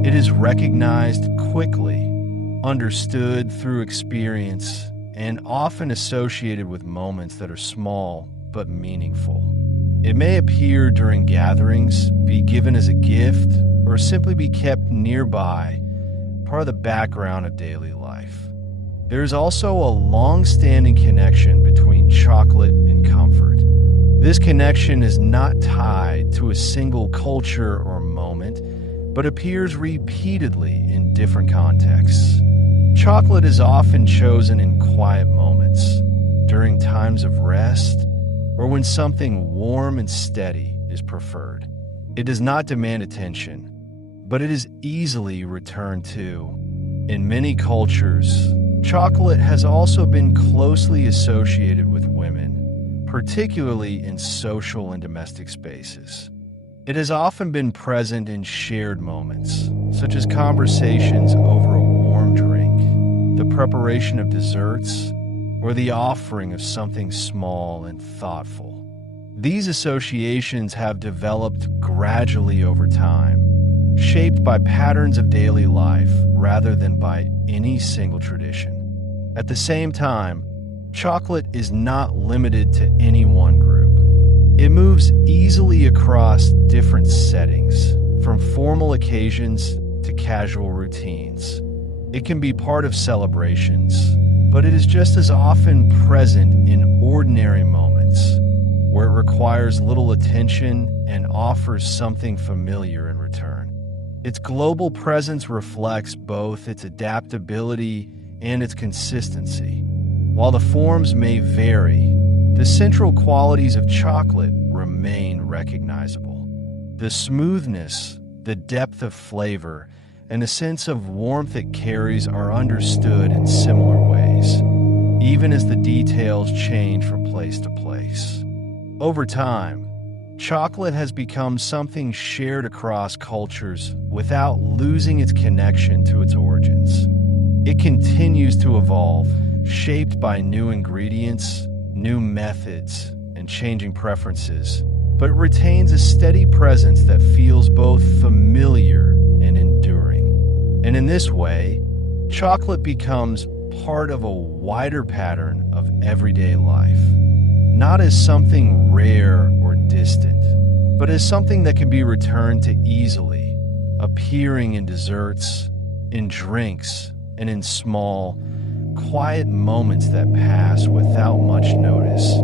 It is recognized quickly, understood through experience, and often associated with moments that are small but meaningful. It may appear during gatherings, be given as a gift, or simply be kept nearby, part of the background of daily life. There is also a long-standing connection between chocolate and comfort. This connection is not tied to a single culture or moment, but appears repeatedly in different contexts. Chocolate is often chosen in quiet moments, during times of rest, or when something warm and steady is preferred. It does not demand attention, but it is easily returned to. In many cultures, chocolate has also been closely associated with women, particularly in social and domestic spaces. It has often been present in shared moments, such as conversations over a warm drink, the preparation of desserts, or the offering of something small and thoughtful. These associations have developed gradually over time, shaped by patterns of daily life rather than by any single tradition. At the same time, chocolate is not limited to any one group. It moves easily across different settings, from formal occasions to casual routines. It can be part of celebrations, but it is just as often present in ordinary moments, where it requires little attention and offers something familiar in return. Its global presence reflects both its adaptability and its consistency. While the forms may vary, the central qualities of chocolate remain recognizable. The smoothness, the depth of flavor, and the sense of warmth it carries are understood in similar ways, even as the details change from place to place. Over time, chocolate has become something shared across cultures without losing its connection to its origins. It continues to evolve, shaped by new ingredients, new methods, and changing preferences, but retains a steady presence that feels both familiar and enduring. And in this way, chocolate becomes part of a wider pattern of everyday life, not as something rare or distant, but as something that can be returned to easily, appearing in desserts, in drinks, and in small, quiet moments that pass without much notice,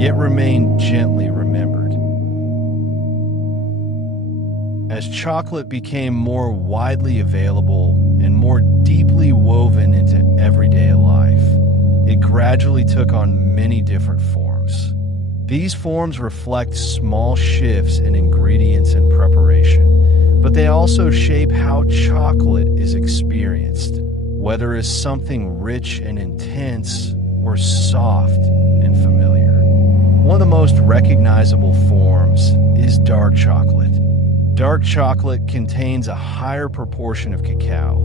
yet remain gently remembered. As chocolate became more widely available and more deeply woven into everyday life, it gradually took on many different forms. These forms reflect small shifts in ingredients and preparation, but they also shape how chocolate is experienced, whether as something rich and intense or soft and familiar. One of the most recognizable forms is dark chocolate. Dark chocolate contains a higher proportion of cacao,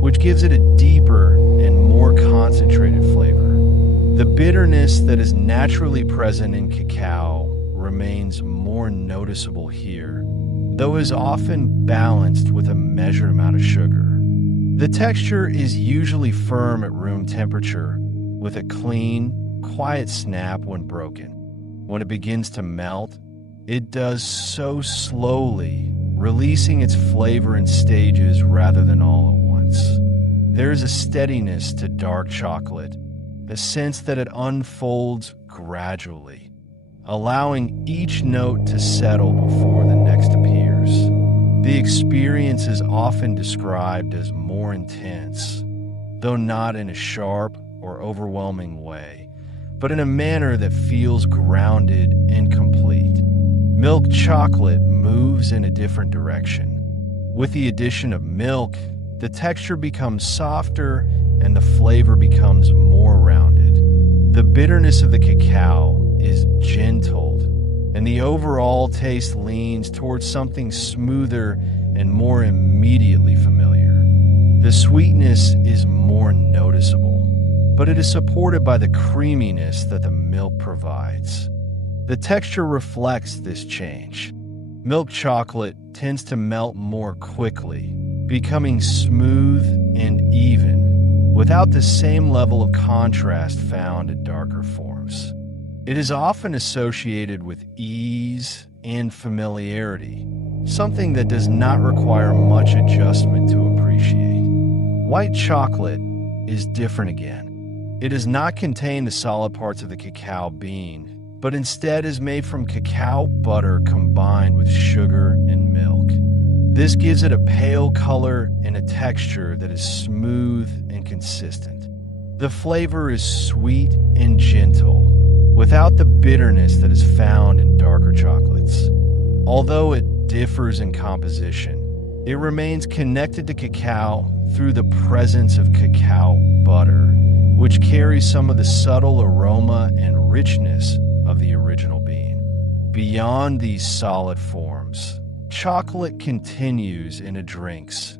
which gives it a deeper and more concentrated flavor. The bitterness that is naturally present in cacao remains more noticeable here, though is often balanced with a measured amount of sugar. The texture is usually firm at room temperature, with a clean, quiet snap when broken. When it begins to melt, it does so slowly, releasing its flavor in stages rather than all at once. There is a steadiness to dark chocolate, a sense that it unfolds gradually, allowing each note to settle before the next appears. The experience is often described as more intense, though not in a sharp or overwhelming way, but in a manner that feels grounded and complete. Milk chocolate moves in a different direction. With the addition of milk, the texture becomes softer and the flavor becomes more rounded. The bitterness of the cacao is gentled, and the overall taste leans towards something smoother and more immediately familiar. The sweetness is more noticeable, but it is supported by the creaminess that the milk provides. The texture reflects this change. Milk chocolate tends to melt more quickly, becoming smooth and even, without the same level of contrast found in darker forms. It is often associated with ease and familiarity, something that does not require much adjustment to appreciate. White chocolate is different again. It does not contain the solid parts of the cacao bean, but instead is made from cacao butter combined with sugar and milk. This gives it a pale color and a texture that is smooth and consistent. The flavor is sweet and gentle, without the bitterness that is found in darker chocolates. Although it differs in composition, it remains connected to cacao through the presence of cacao butter, which carries some of the subtle aroma and richness of the original bean. Beyond these solid forms, chocolate continues into drinks,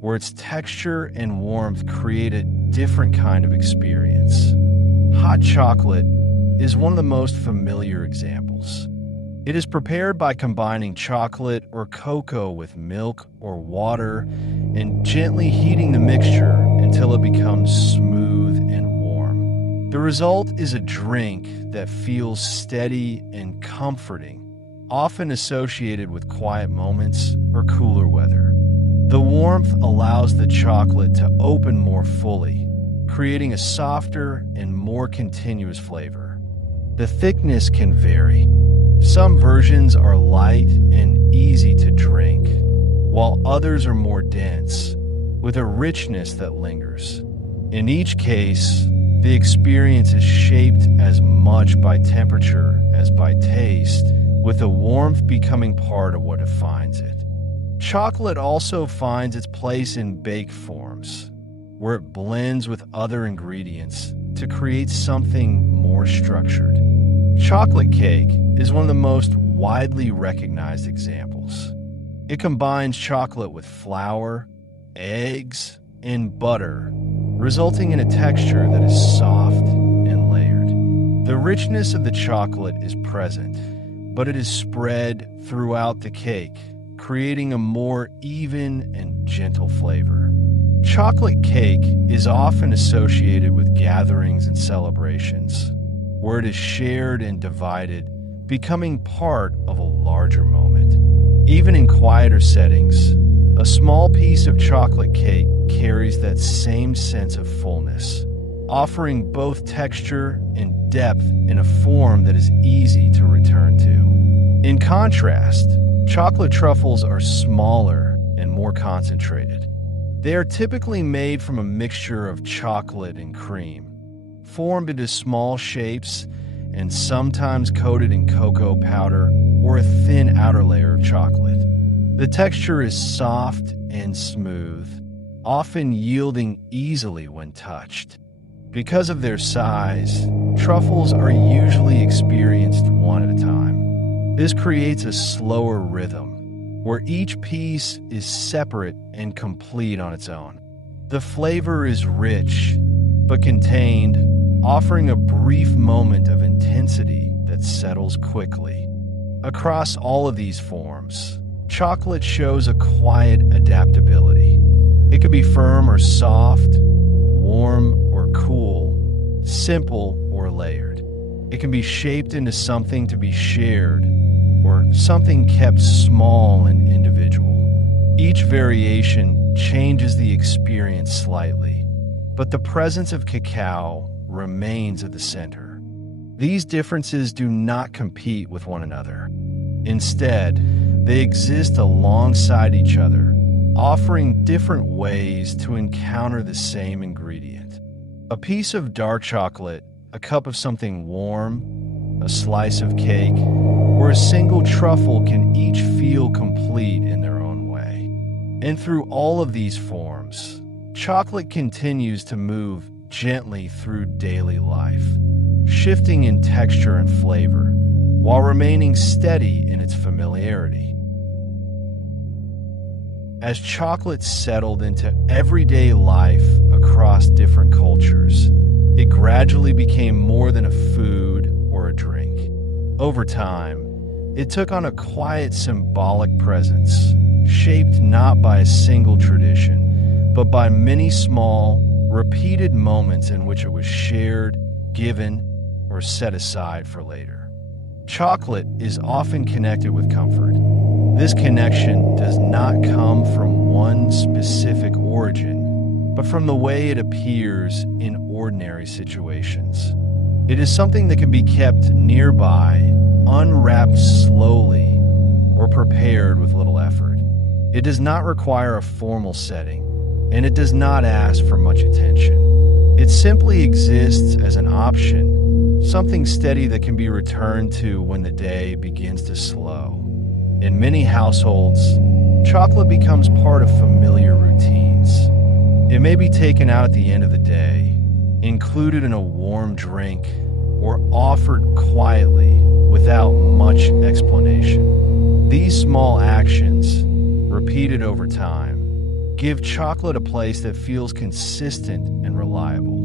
where its texture and warmth create a different kind of experience. Hot chocolate is one of the most familiar examples. It is prepared by combining chocolate or cocoa with milk or water and gently heating the mixture until it becomes smooth and warm. The result is a drink that feels steady and comforting, often associated with quiet moments or cooler weather. The warmth allows the chocolate to open more fully, creating a softer and more continuous flavor. The thickness can vary. Some versions are light and easy to drink, while others are more dense, with a richness that lingers. In each case, the experience is shaped as much by temperature as by taste, with the warmth becoming part of what defines it. Chocolate also finds its place in baked forms, where it blends with other ingredients to create something more structured. Chocolate cake is one of the most widely recognized examples. It combines chocolate with flour, eggs, and butter, resulting in a texture that is soft and layered. The richness of the chocolate is present, but it is spread throughout the cake, creating a more even and gentle flavor. Chocolate cake is often associated with gatherings and celebrations, where it is shared and divided, becoming part of a larger moment. Even in quieter settings, a small piece of chocolate cake carries that same sense of fullness, offering both texture and depth in a form that is easy to return to. In contrast, chocolate truffles are smaller and more concentrated. They are typically made from a mixture of chocolate and cream, formed into small shapes and sometimes coated in cocoa powder or a thin outer layer of chocolate. The texture is soft and smooth, often yielding easily when touched. Because of their size, truffles are usually experienced one at a time. This creates a slower rhythm, where each piece is separate and complete on its own. The flavor is rich, but contained, offering a brief moment of intensity that settles quickly. Across all of these forms, chocolate shows a quiet adaptability. It can be firm or soft, warm or cool, simple or layered. It can be shaped into something to be shared, or something kept small and individual. Each variation changes the experience slightly, but the presence of cacao remains at the center. These differences do not compete with one another. Instead, they exist alongside each other, offering different ways to encounter the same ingredient. A piece of dark chocolate, a cup of something warm, a slice of cake, or a single truffle can each feel complete in their own way. And through all of these forms, chocolate continues to move gently through daily life, shifting in texture and flavor, while remaining steady in its familiarity. As chocolate settled into everyday life across different cultures, it gradually became more than a food or a drink. Over time, it took on a quiet symbolic presence, shaped not by a single tradition, but by many small, repeated moments in which it was shared, given, or set aside for later. Chocolate is often connected with comfort. This connection does not come from one specific origin, but from the way it appears in ordinary situations. It is something that can be kept nearby, unwrapped slowly, or prepared with little effort. It does not require a formal setting, and it does not ask for much attention. It simply exists as an option, something steady that can be returned to when the day begins to slow. In many households, chocolate becomes part of familiar routines. It may be taken out at the end of the day, included in a warm drink, or offered quietly without much explanation. These small actions, repeated over time, give chocolate a place that feels consistent and reliable.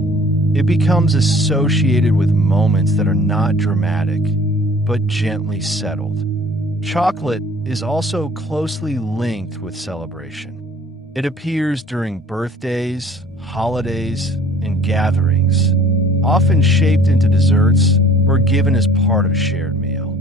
It becomes associated with moments that are not dramatic, but gently settled. Chocolate is also closely linked with celebration. It appears during birthdays, holidays, and gatherings, often shaped into desserts or given as part of a shared meal.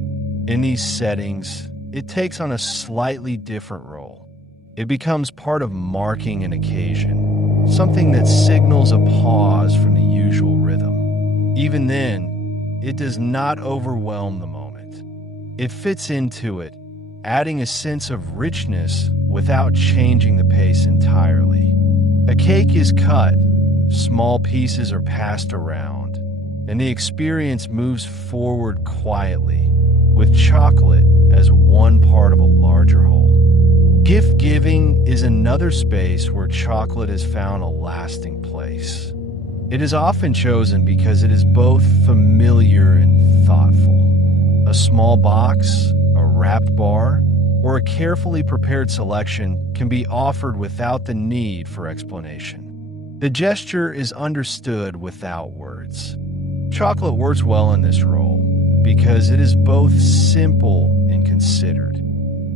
In these settings, it takes on a slightly different role. It becomes part of marking an occasion, something that signals a pause from the usual rhythm. Even then, it does not overwhelm the moment. It fits into it, adding a sense of richness without changing the pace entirely. A cake is cut, small pieces are passed around, and the experience moves forward quietly, with chocolate as one part of a larger whole. Gift giving is another space where chocolate has found a lasting place. It is often chosen because it is both familiar and thoughtful. A small box, a wrapped bar, or a carefully prepared selection can be offered without the need for explanation. The gesture is understood without words. Chocolate works well in this role because it is both simple and considered.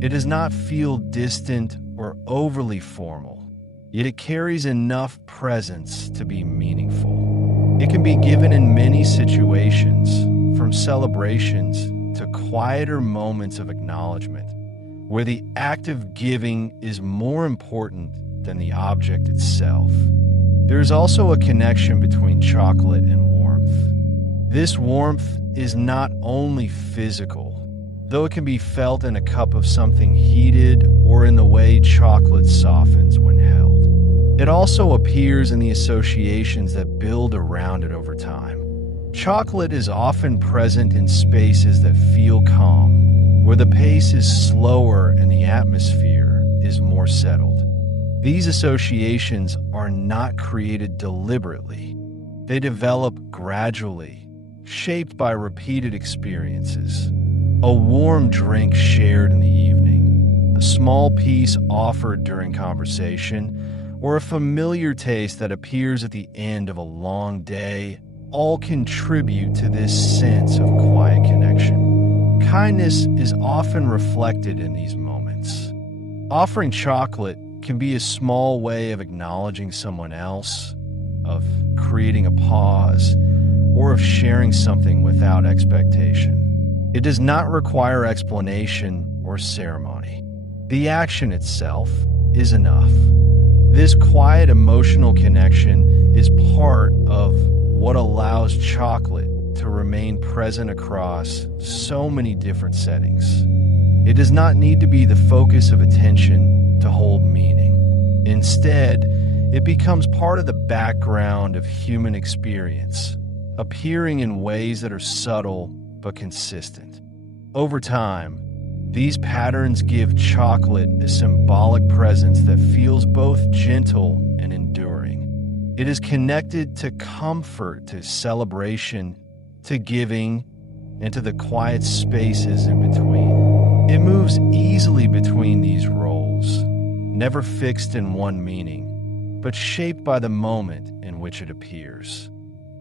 It does not feel distant or overly formal, yet it carries enough presence to be meaningful. It can be given in many situations, from celebrations to quieter moments of acknowledgement, where the act of giving is more important than the object itself. There is also a connection between chocolate and warmth. This warmth is not only physical, though it can be felt in a cup of something heated or in the way chocolate softens when held. It also appears in the associations that build around it over time. Chocolate is often present in spaces that feel calm, where the pace is slower and the atmosphere is more settled. These associations are not created deliberately. They develop gradually, shaped by repeated experiences. A warm drink shared in the evening, a small piece offered during conversation, or a familiar taste that appears at the end of a long day all contribute to this sense of quiet connection. Kindness is often reflected in these moments. Offering chocolate can be a small way of acknowledging someone else, of creating a pause, or of sharing something without expectation. It does not require explanation or ceremony. The action itself is enough. This quiet emotional connection is part of what allows chocolate to remain present across so many different settings. It does not need to be the focus of attention to hold meaning. Instead, it becomes part of the background of human experience, appearing in ways that are subtle but consistent. Over time, these patterns give chocolate a symbolic presence that feels both gentle and enduring. It is connected to comfort, to celebration, to giving, and to the quiet spaces in between. It moves easily between these roles, never fixed in one meaning, but shaped by the moment in which it appears.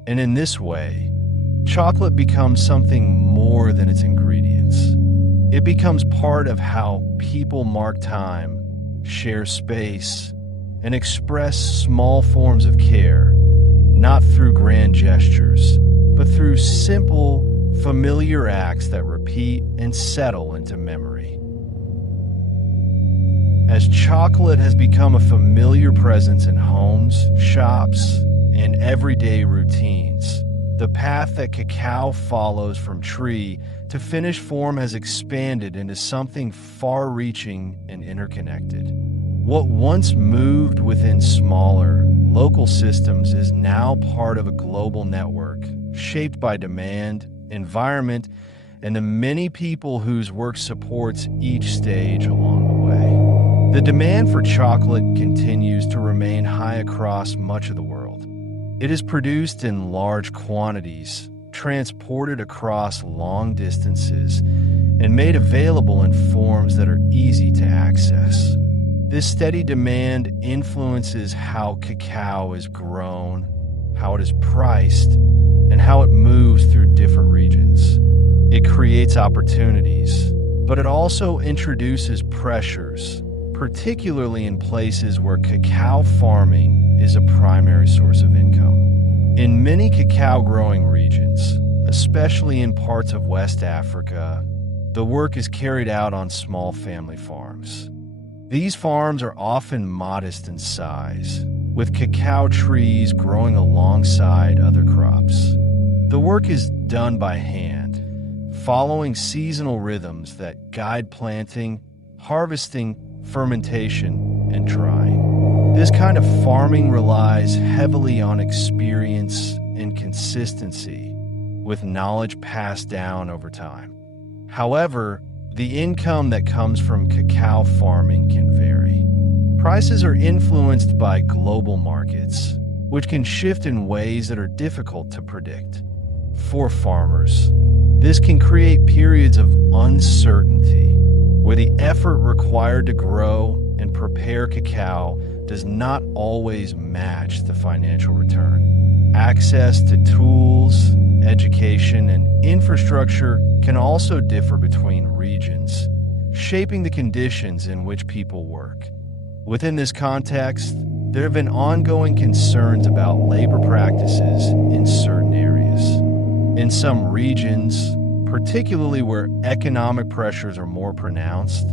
And in this way, chocolate becomes something more than its ingredients. It becomes part of how people mark time, share space, and express small forms of care, not through grand gestures, but through simple, familiar acts that repeat and settle into memory. As chocolate has become a familiar presence in homes, shops, and everyday routines, the path that cacao follows from tree to finished form has expanded into something far-reaching and interconnected. What once moved within smaller, local systems is now part of a global network, shaped by demand, environment, and the many people whose work supports each stage along the way. The demand for chocolate continues to remain high across much of the world. It is produced in large quantities, transported across long distances, and made available in forms that are easy to access. This steady demand influences how cacao is grown, how it is priced, and how it moves through different regions. It creates opportunities, but it also introduces pressures, particularly in places where cacao farming is a primary source of income. In many cacao growing regions, especially in parts of West Africa, the work is carried out on small family farms. These farms are often modest in size, with cacao trees growing alongside other crops. The work is done by hand, following seasonal rhythms that guide planting, harvesting, fermentation, and drying. This kind of farming relies heavily on experience and consistency, with knowledge passed down over time. However, the income that comes from cacao farming can vary. Prices are influenced by global markets, which can shift in ways that are difficult to predict. For farmers, this can create periods of uncertainty, where the effort required to grow and prepare cacao does not always match the financial return. Access to tools, education, and infrastructure can also differ between regions, shaping the conditions in which people work. Within this context, there have been ongoing concerns about labor practices in certain areas. In some regions, particularly where economic pressures are more pronounced,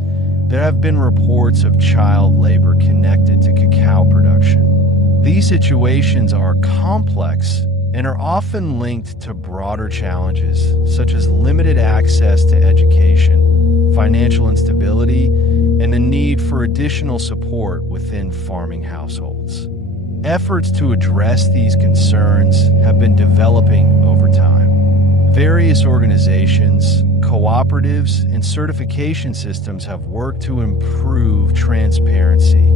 there have been reports of child labor connected to cacao production. These situations are complex and are often linked to broader challenges such as limited access to education, financial instability, and the need for additional support within farming households. Efforts to address these concerns have been developing over time. Various organizations, cooperatives, and certification systems have worked to improve transparency,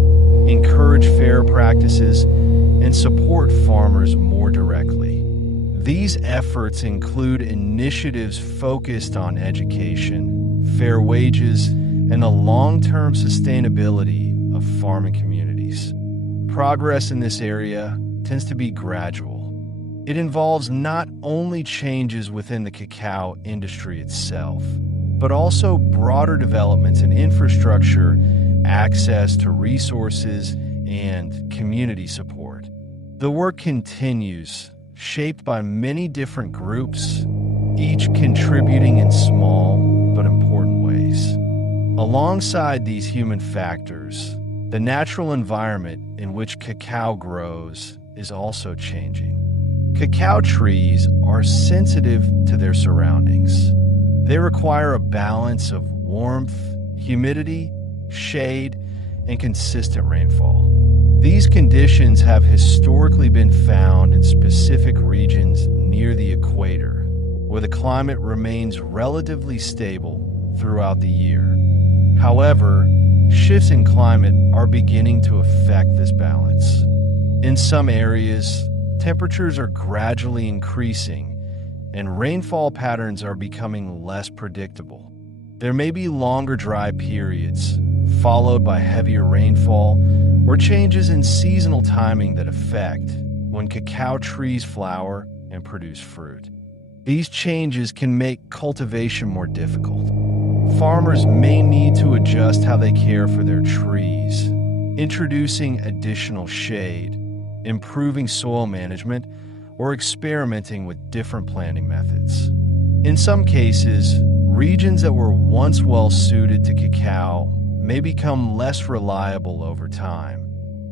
encourage fair practices, and support farmers more directly. These efforts include initiatives focused on education, fair wages, and the long-term sustainability of farming communities. Progress in this area tends to be gradual. It involves not only changes within the cacao industry itself, but also broader developments in infrastructure, access to resources, and community support. The work continues, shaped by many different groups, each contributing in small but important ways. Alongside these human factors, the natural environment in which cacao grows is also changing. Cacao trees are sensitive to their surroundings. They require a balance of warmth, humidity, shade, and consistent rainfall. These conditions have historically been found in specific regions near the equator, where the climate remains relatively stable throughout the year. However, shifts in climate are beginning to affect this balance. In some areas, temperatures are gradually increasing, and rainfall patterns are becoming less predictable. There may be longer dry periods, followed by heavier rainfall, or changes in seasonal timing that affect when cacao trees flower and produce fruit. These changes can make cultivation more difficult. Farmers may need to adjust how they care for their trees, introducing additional shade, improving soil management, or experimenting with different planting methods. In some cases, regions that were once well suited to cacao may become less reliable over time,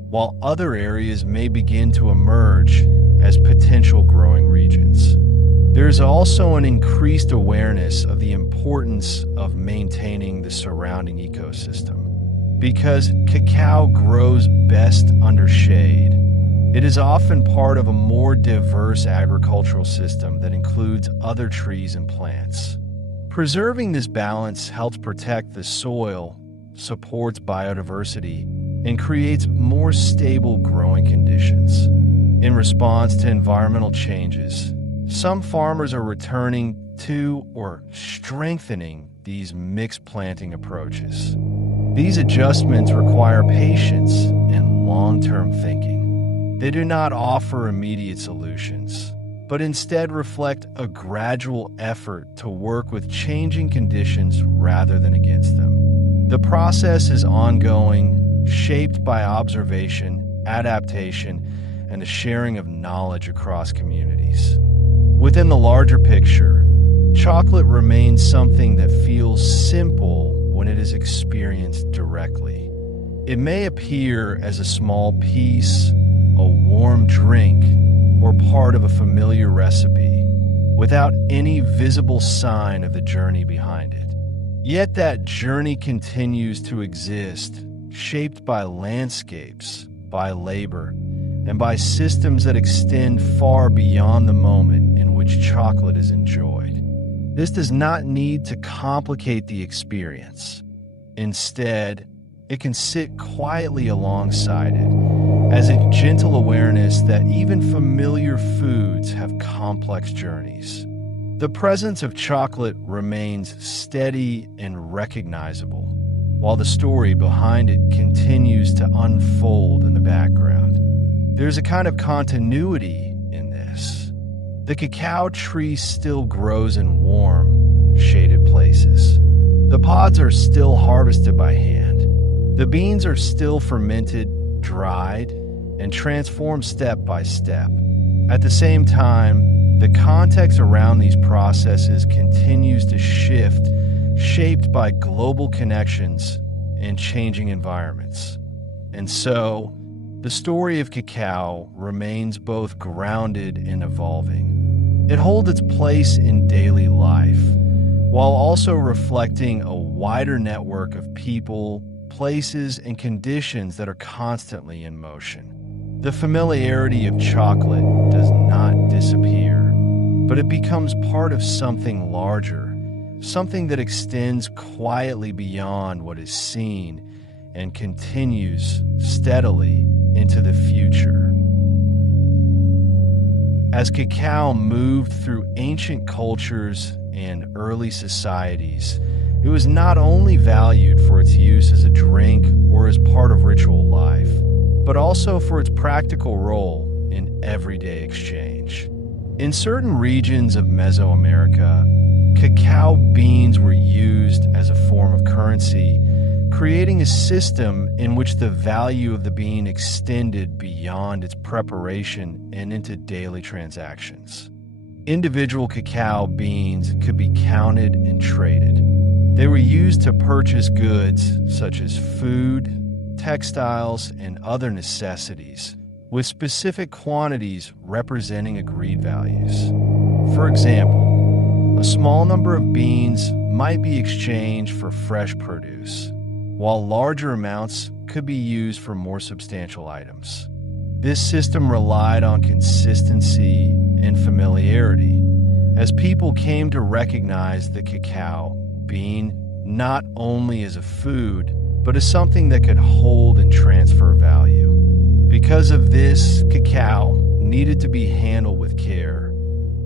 while other areas may begin to emerge as potential growing regions. There is also an increased awareness of the importance of maintaining the surrounding ecosystem. Because cacao grows best under shade, it is often part of a more diverse agricultural system that includes other trees and plants. Preserving this balance helps protect the soil, supports biodiversity, and creates more stable growing conditions. In response to environmental changes, some farmers are returning to or strengthening these mixed planting approaches. These adjustments require patience and long-term thinking. They do not offer immediate solutions, but instead reflect a gradual effort to work with changing conditions rather than against them. The process is ongoing, shaped by observation, adaptation, and the sharing of knowledge across communities. Within the larger picture, chocolate remains something that feels simple when it is experienced directly. It may appear as a small piece, a warm drink, or part of a familiar recipe, without any visible sign of the journey behind it. Yet that journey continues to exist, shaped by landscapes, by labor, and by systems that extend far beyond the moment in which chocolate is enjoyed. This does not need to complicate the experience. Instead, it can sit quietly alongside it as a gentle awareness that even familiar foods have complex journeys. The presence of chocolate remains steady and recognizable, while the story behind it continues to unfold in the background. There's a kind of continuity in this. The cacao tree still grows in warm, shaded places. The pods are still harvested by hand. The beans are still fermented, dried, and transformed step by step. At the same time, the context around these processes continues to shift, shaped by global connections and changing environments. And so, the story of cacao remains both grounded and evolving. It holds its place in daily life, while also reflecting a wider network of people, places, and conditions that are constantly in motion. The familiarity of chocolate does not disappear, but it becomes part of something larger, something that extends quietly beyond what is seen and continues steadily into the future. As cacao moved through ancient cultures and early societies, it was not only valued for its use as a drink or as part of ritual life, but also for its practical role in everyday exchange. In certain regions of Mesoamerica, cacao beans were used as a form of currency, creating a system in which the value of the bean extended beyond its preparation and into daily transactions. Individual cacao beans could be counted and traded. They were used to purchase goods such as food, textiles, and other necessities, with specific quantities representing agreed values. For example, a small number of beans might be exchanged for fresh produce, while larger amounts could be used for more substantial items. This system relied on consistency and familiarity, as people came to recognize the cacao bean not only as a food, but as something that could hold and transfer value. Because of this, cacao needed to be handled with care.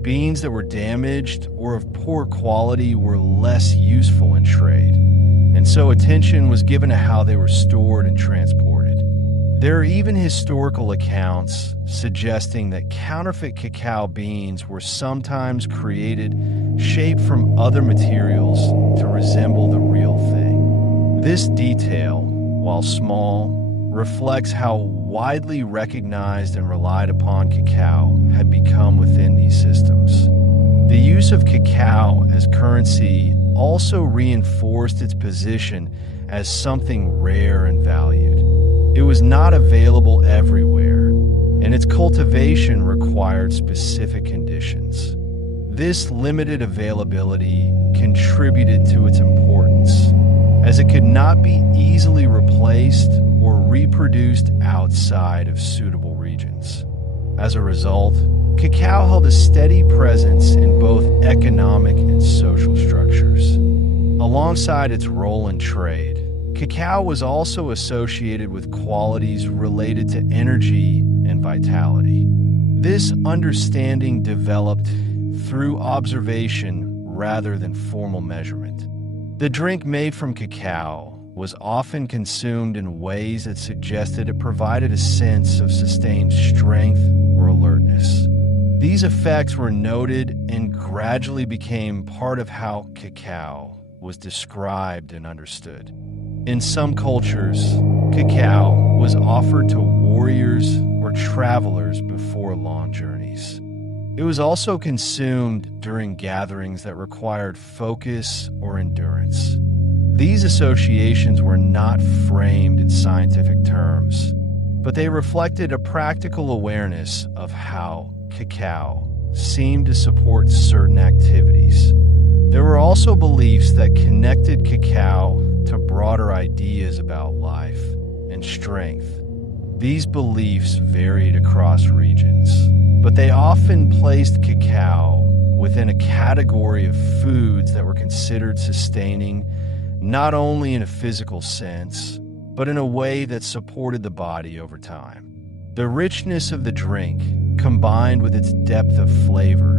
Beans that were damaged or of poor quality were less useful in trade, and so attention was given to how they were stored and transported. There are even historical accounts suggesting that counterfeit cacao beans were sometimes created, shaped from other materials to resemble the real thing. This detail, while small, reflects how widely recognized and relied upon cacao had become within these systems. The use of cacao as currency also reinforced its position as something rare and valued. It was not available everywhere, and its cultivation required specific conditions. This limited availability contributed to its importance, as it could not be easily replaced or reproduced outside of suitable regions. As a result, cacao held a steady presence in both economic and social structures. Alongside its role in trade, cacao was also associated with qualities related to energy and vitality. This understanding developed through observation rather than formal measurement. The drink made from cacao was often consumed in ways that suggested it provided a sense of sustained strength or alertness. These effects were noted and gradually became part of how cacao was described and understood. In some cultures, cacao was offered to warriors or travelers before long journeys. It was also consumed during gatherings that required focus or endurance. These associations were not framed in scientific terms, but they reflected a practical awareness of how cacao seemed to support certain activities. There were also beliefs that connected cacao to broader ideas about life and strength. These beliefs varied across regions, but they often placed cacao within a category of foods that were considered sustaining, not only in a physical sense, but in a way that supported the body over time. The richness of the drink, combined with its depth of flavor,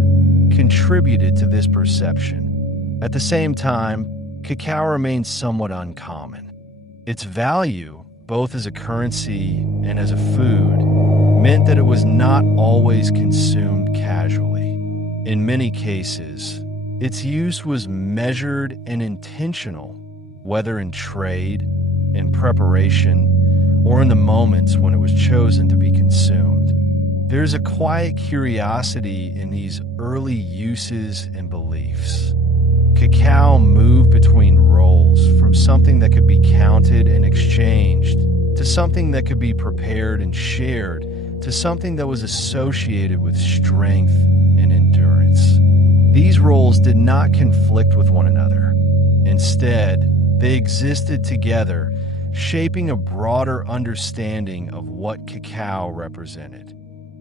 contributed to this perception. At the same time, cacao remained somewhat uncommon. Its value, both as a currency and as a food, meant that it was not always consumed casually. In many cases, its use was measured and intentional, whether in trade, in preparation, or in the moments when it was chosen to be consumed. There's a quiet curiosity in these early uses and beliefs. Cacao moved between roles, from something that could be counted and exchanged, to something that could be prepared and shared, to something that was associated with strength and endurance. These roles did not conflict with one another. Instead, they existed together, shaping a broader understanding of what cacao represented.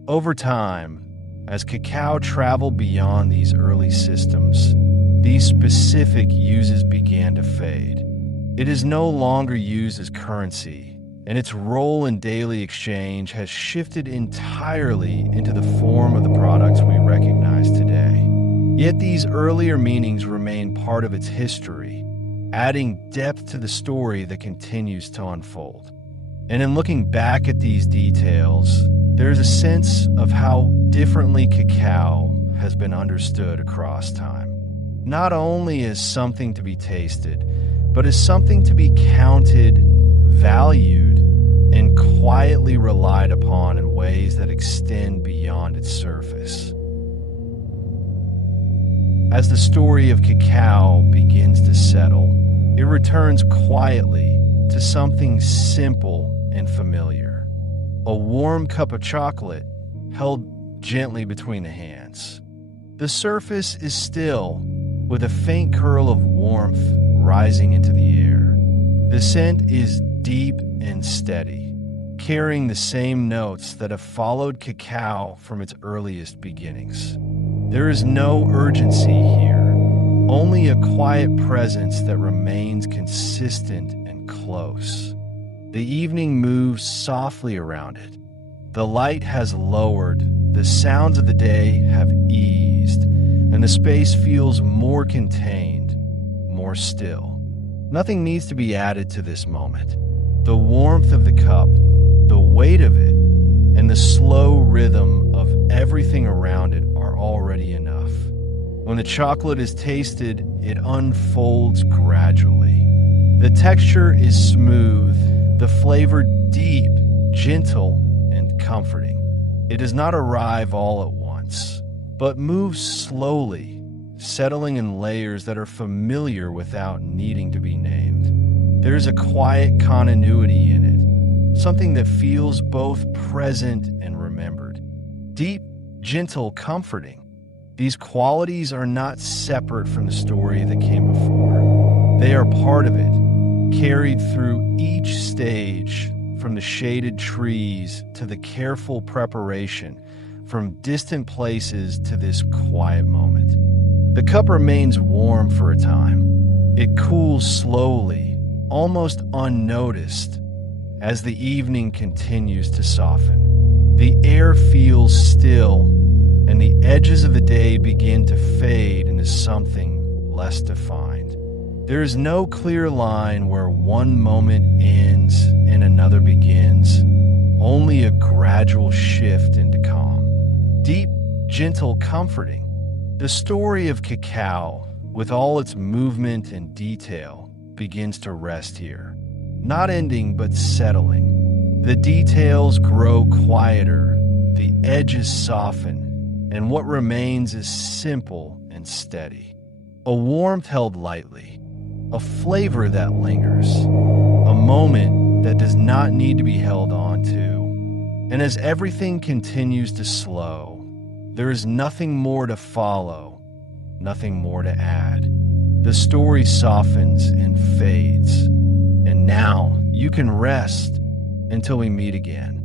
Over time, as cacao traveled beyond these early systems, these specific uses began to fade. It is no longer used as currency, and its role in daily exchange has shifted entirely into the form of the products we recognize today. Yet these earlier meanings remain part of its history, adding depth to the story that continues to unfold. And in looking back at these details, there's a sense of how differently cacao has been understood across time. Not only as something to be tasted, but as something to be counted, valued, and quietly relied upon in ways that extend beyond its surface. As the story of cacao begins to settle, it returns quietly to something simple and familiar. A warm cup of chocolate held gently between the hands. The surface is still, with a faint curl of warmth rising into the air. The scent is deep and steady, carrying the same notes that have followed cacao from its earliest beginnings. There is no urgency here, only a quiet presence that remains consistent and close. The evening moves softly around it. The light has lowered, the sounds of the day have eased, and the space feels more contained, more still. Nothing needs to be added to this moment. The warmth of the cup, the weight of it, and the slow rhythm of everything around it are already enough. When the chocolate is tasted, it unfolds gradually. The texture is smooth, the flavor deep, gentle, and comforting. It does not arrive all at once, but moves slowly, settling in layers that are familiar without needing to be named. There's a quiet continuity in it, something that feels both present and remembered. Deep, gentle, comforting. These qualities are not separate from the story that came before. They are part of it, carried through each stage, from the shaded trees to the careful preparation, from distant places to this quiet moment. The cup remains warm for a time. It cools slowly, almost unnoticed, as the evening continues to soften. The air feels still, and the edges of the day begin to fade into something less defined. There is no clear line where one moment ends and another begins, only a gradual shift into calm. Deep, gentle, comforting. The story of cacao, with all its movement and detail, begins to rest here. Not ending, but settling. The details grow quieter, the edges soften, and what remains is simple and steady. A warmth held lightly, a flavor that lingers, a moment that does not need to be held on to. And as everything continues to slow, there is nothing more to follow, nothing more to add. The story softens and fades, and now you can rest until we meet again.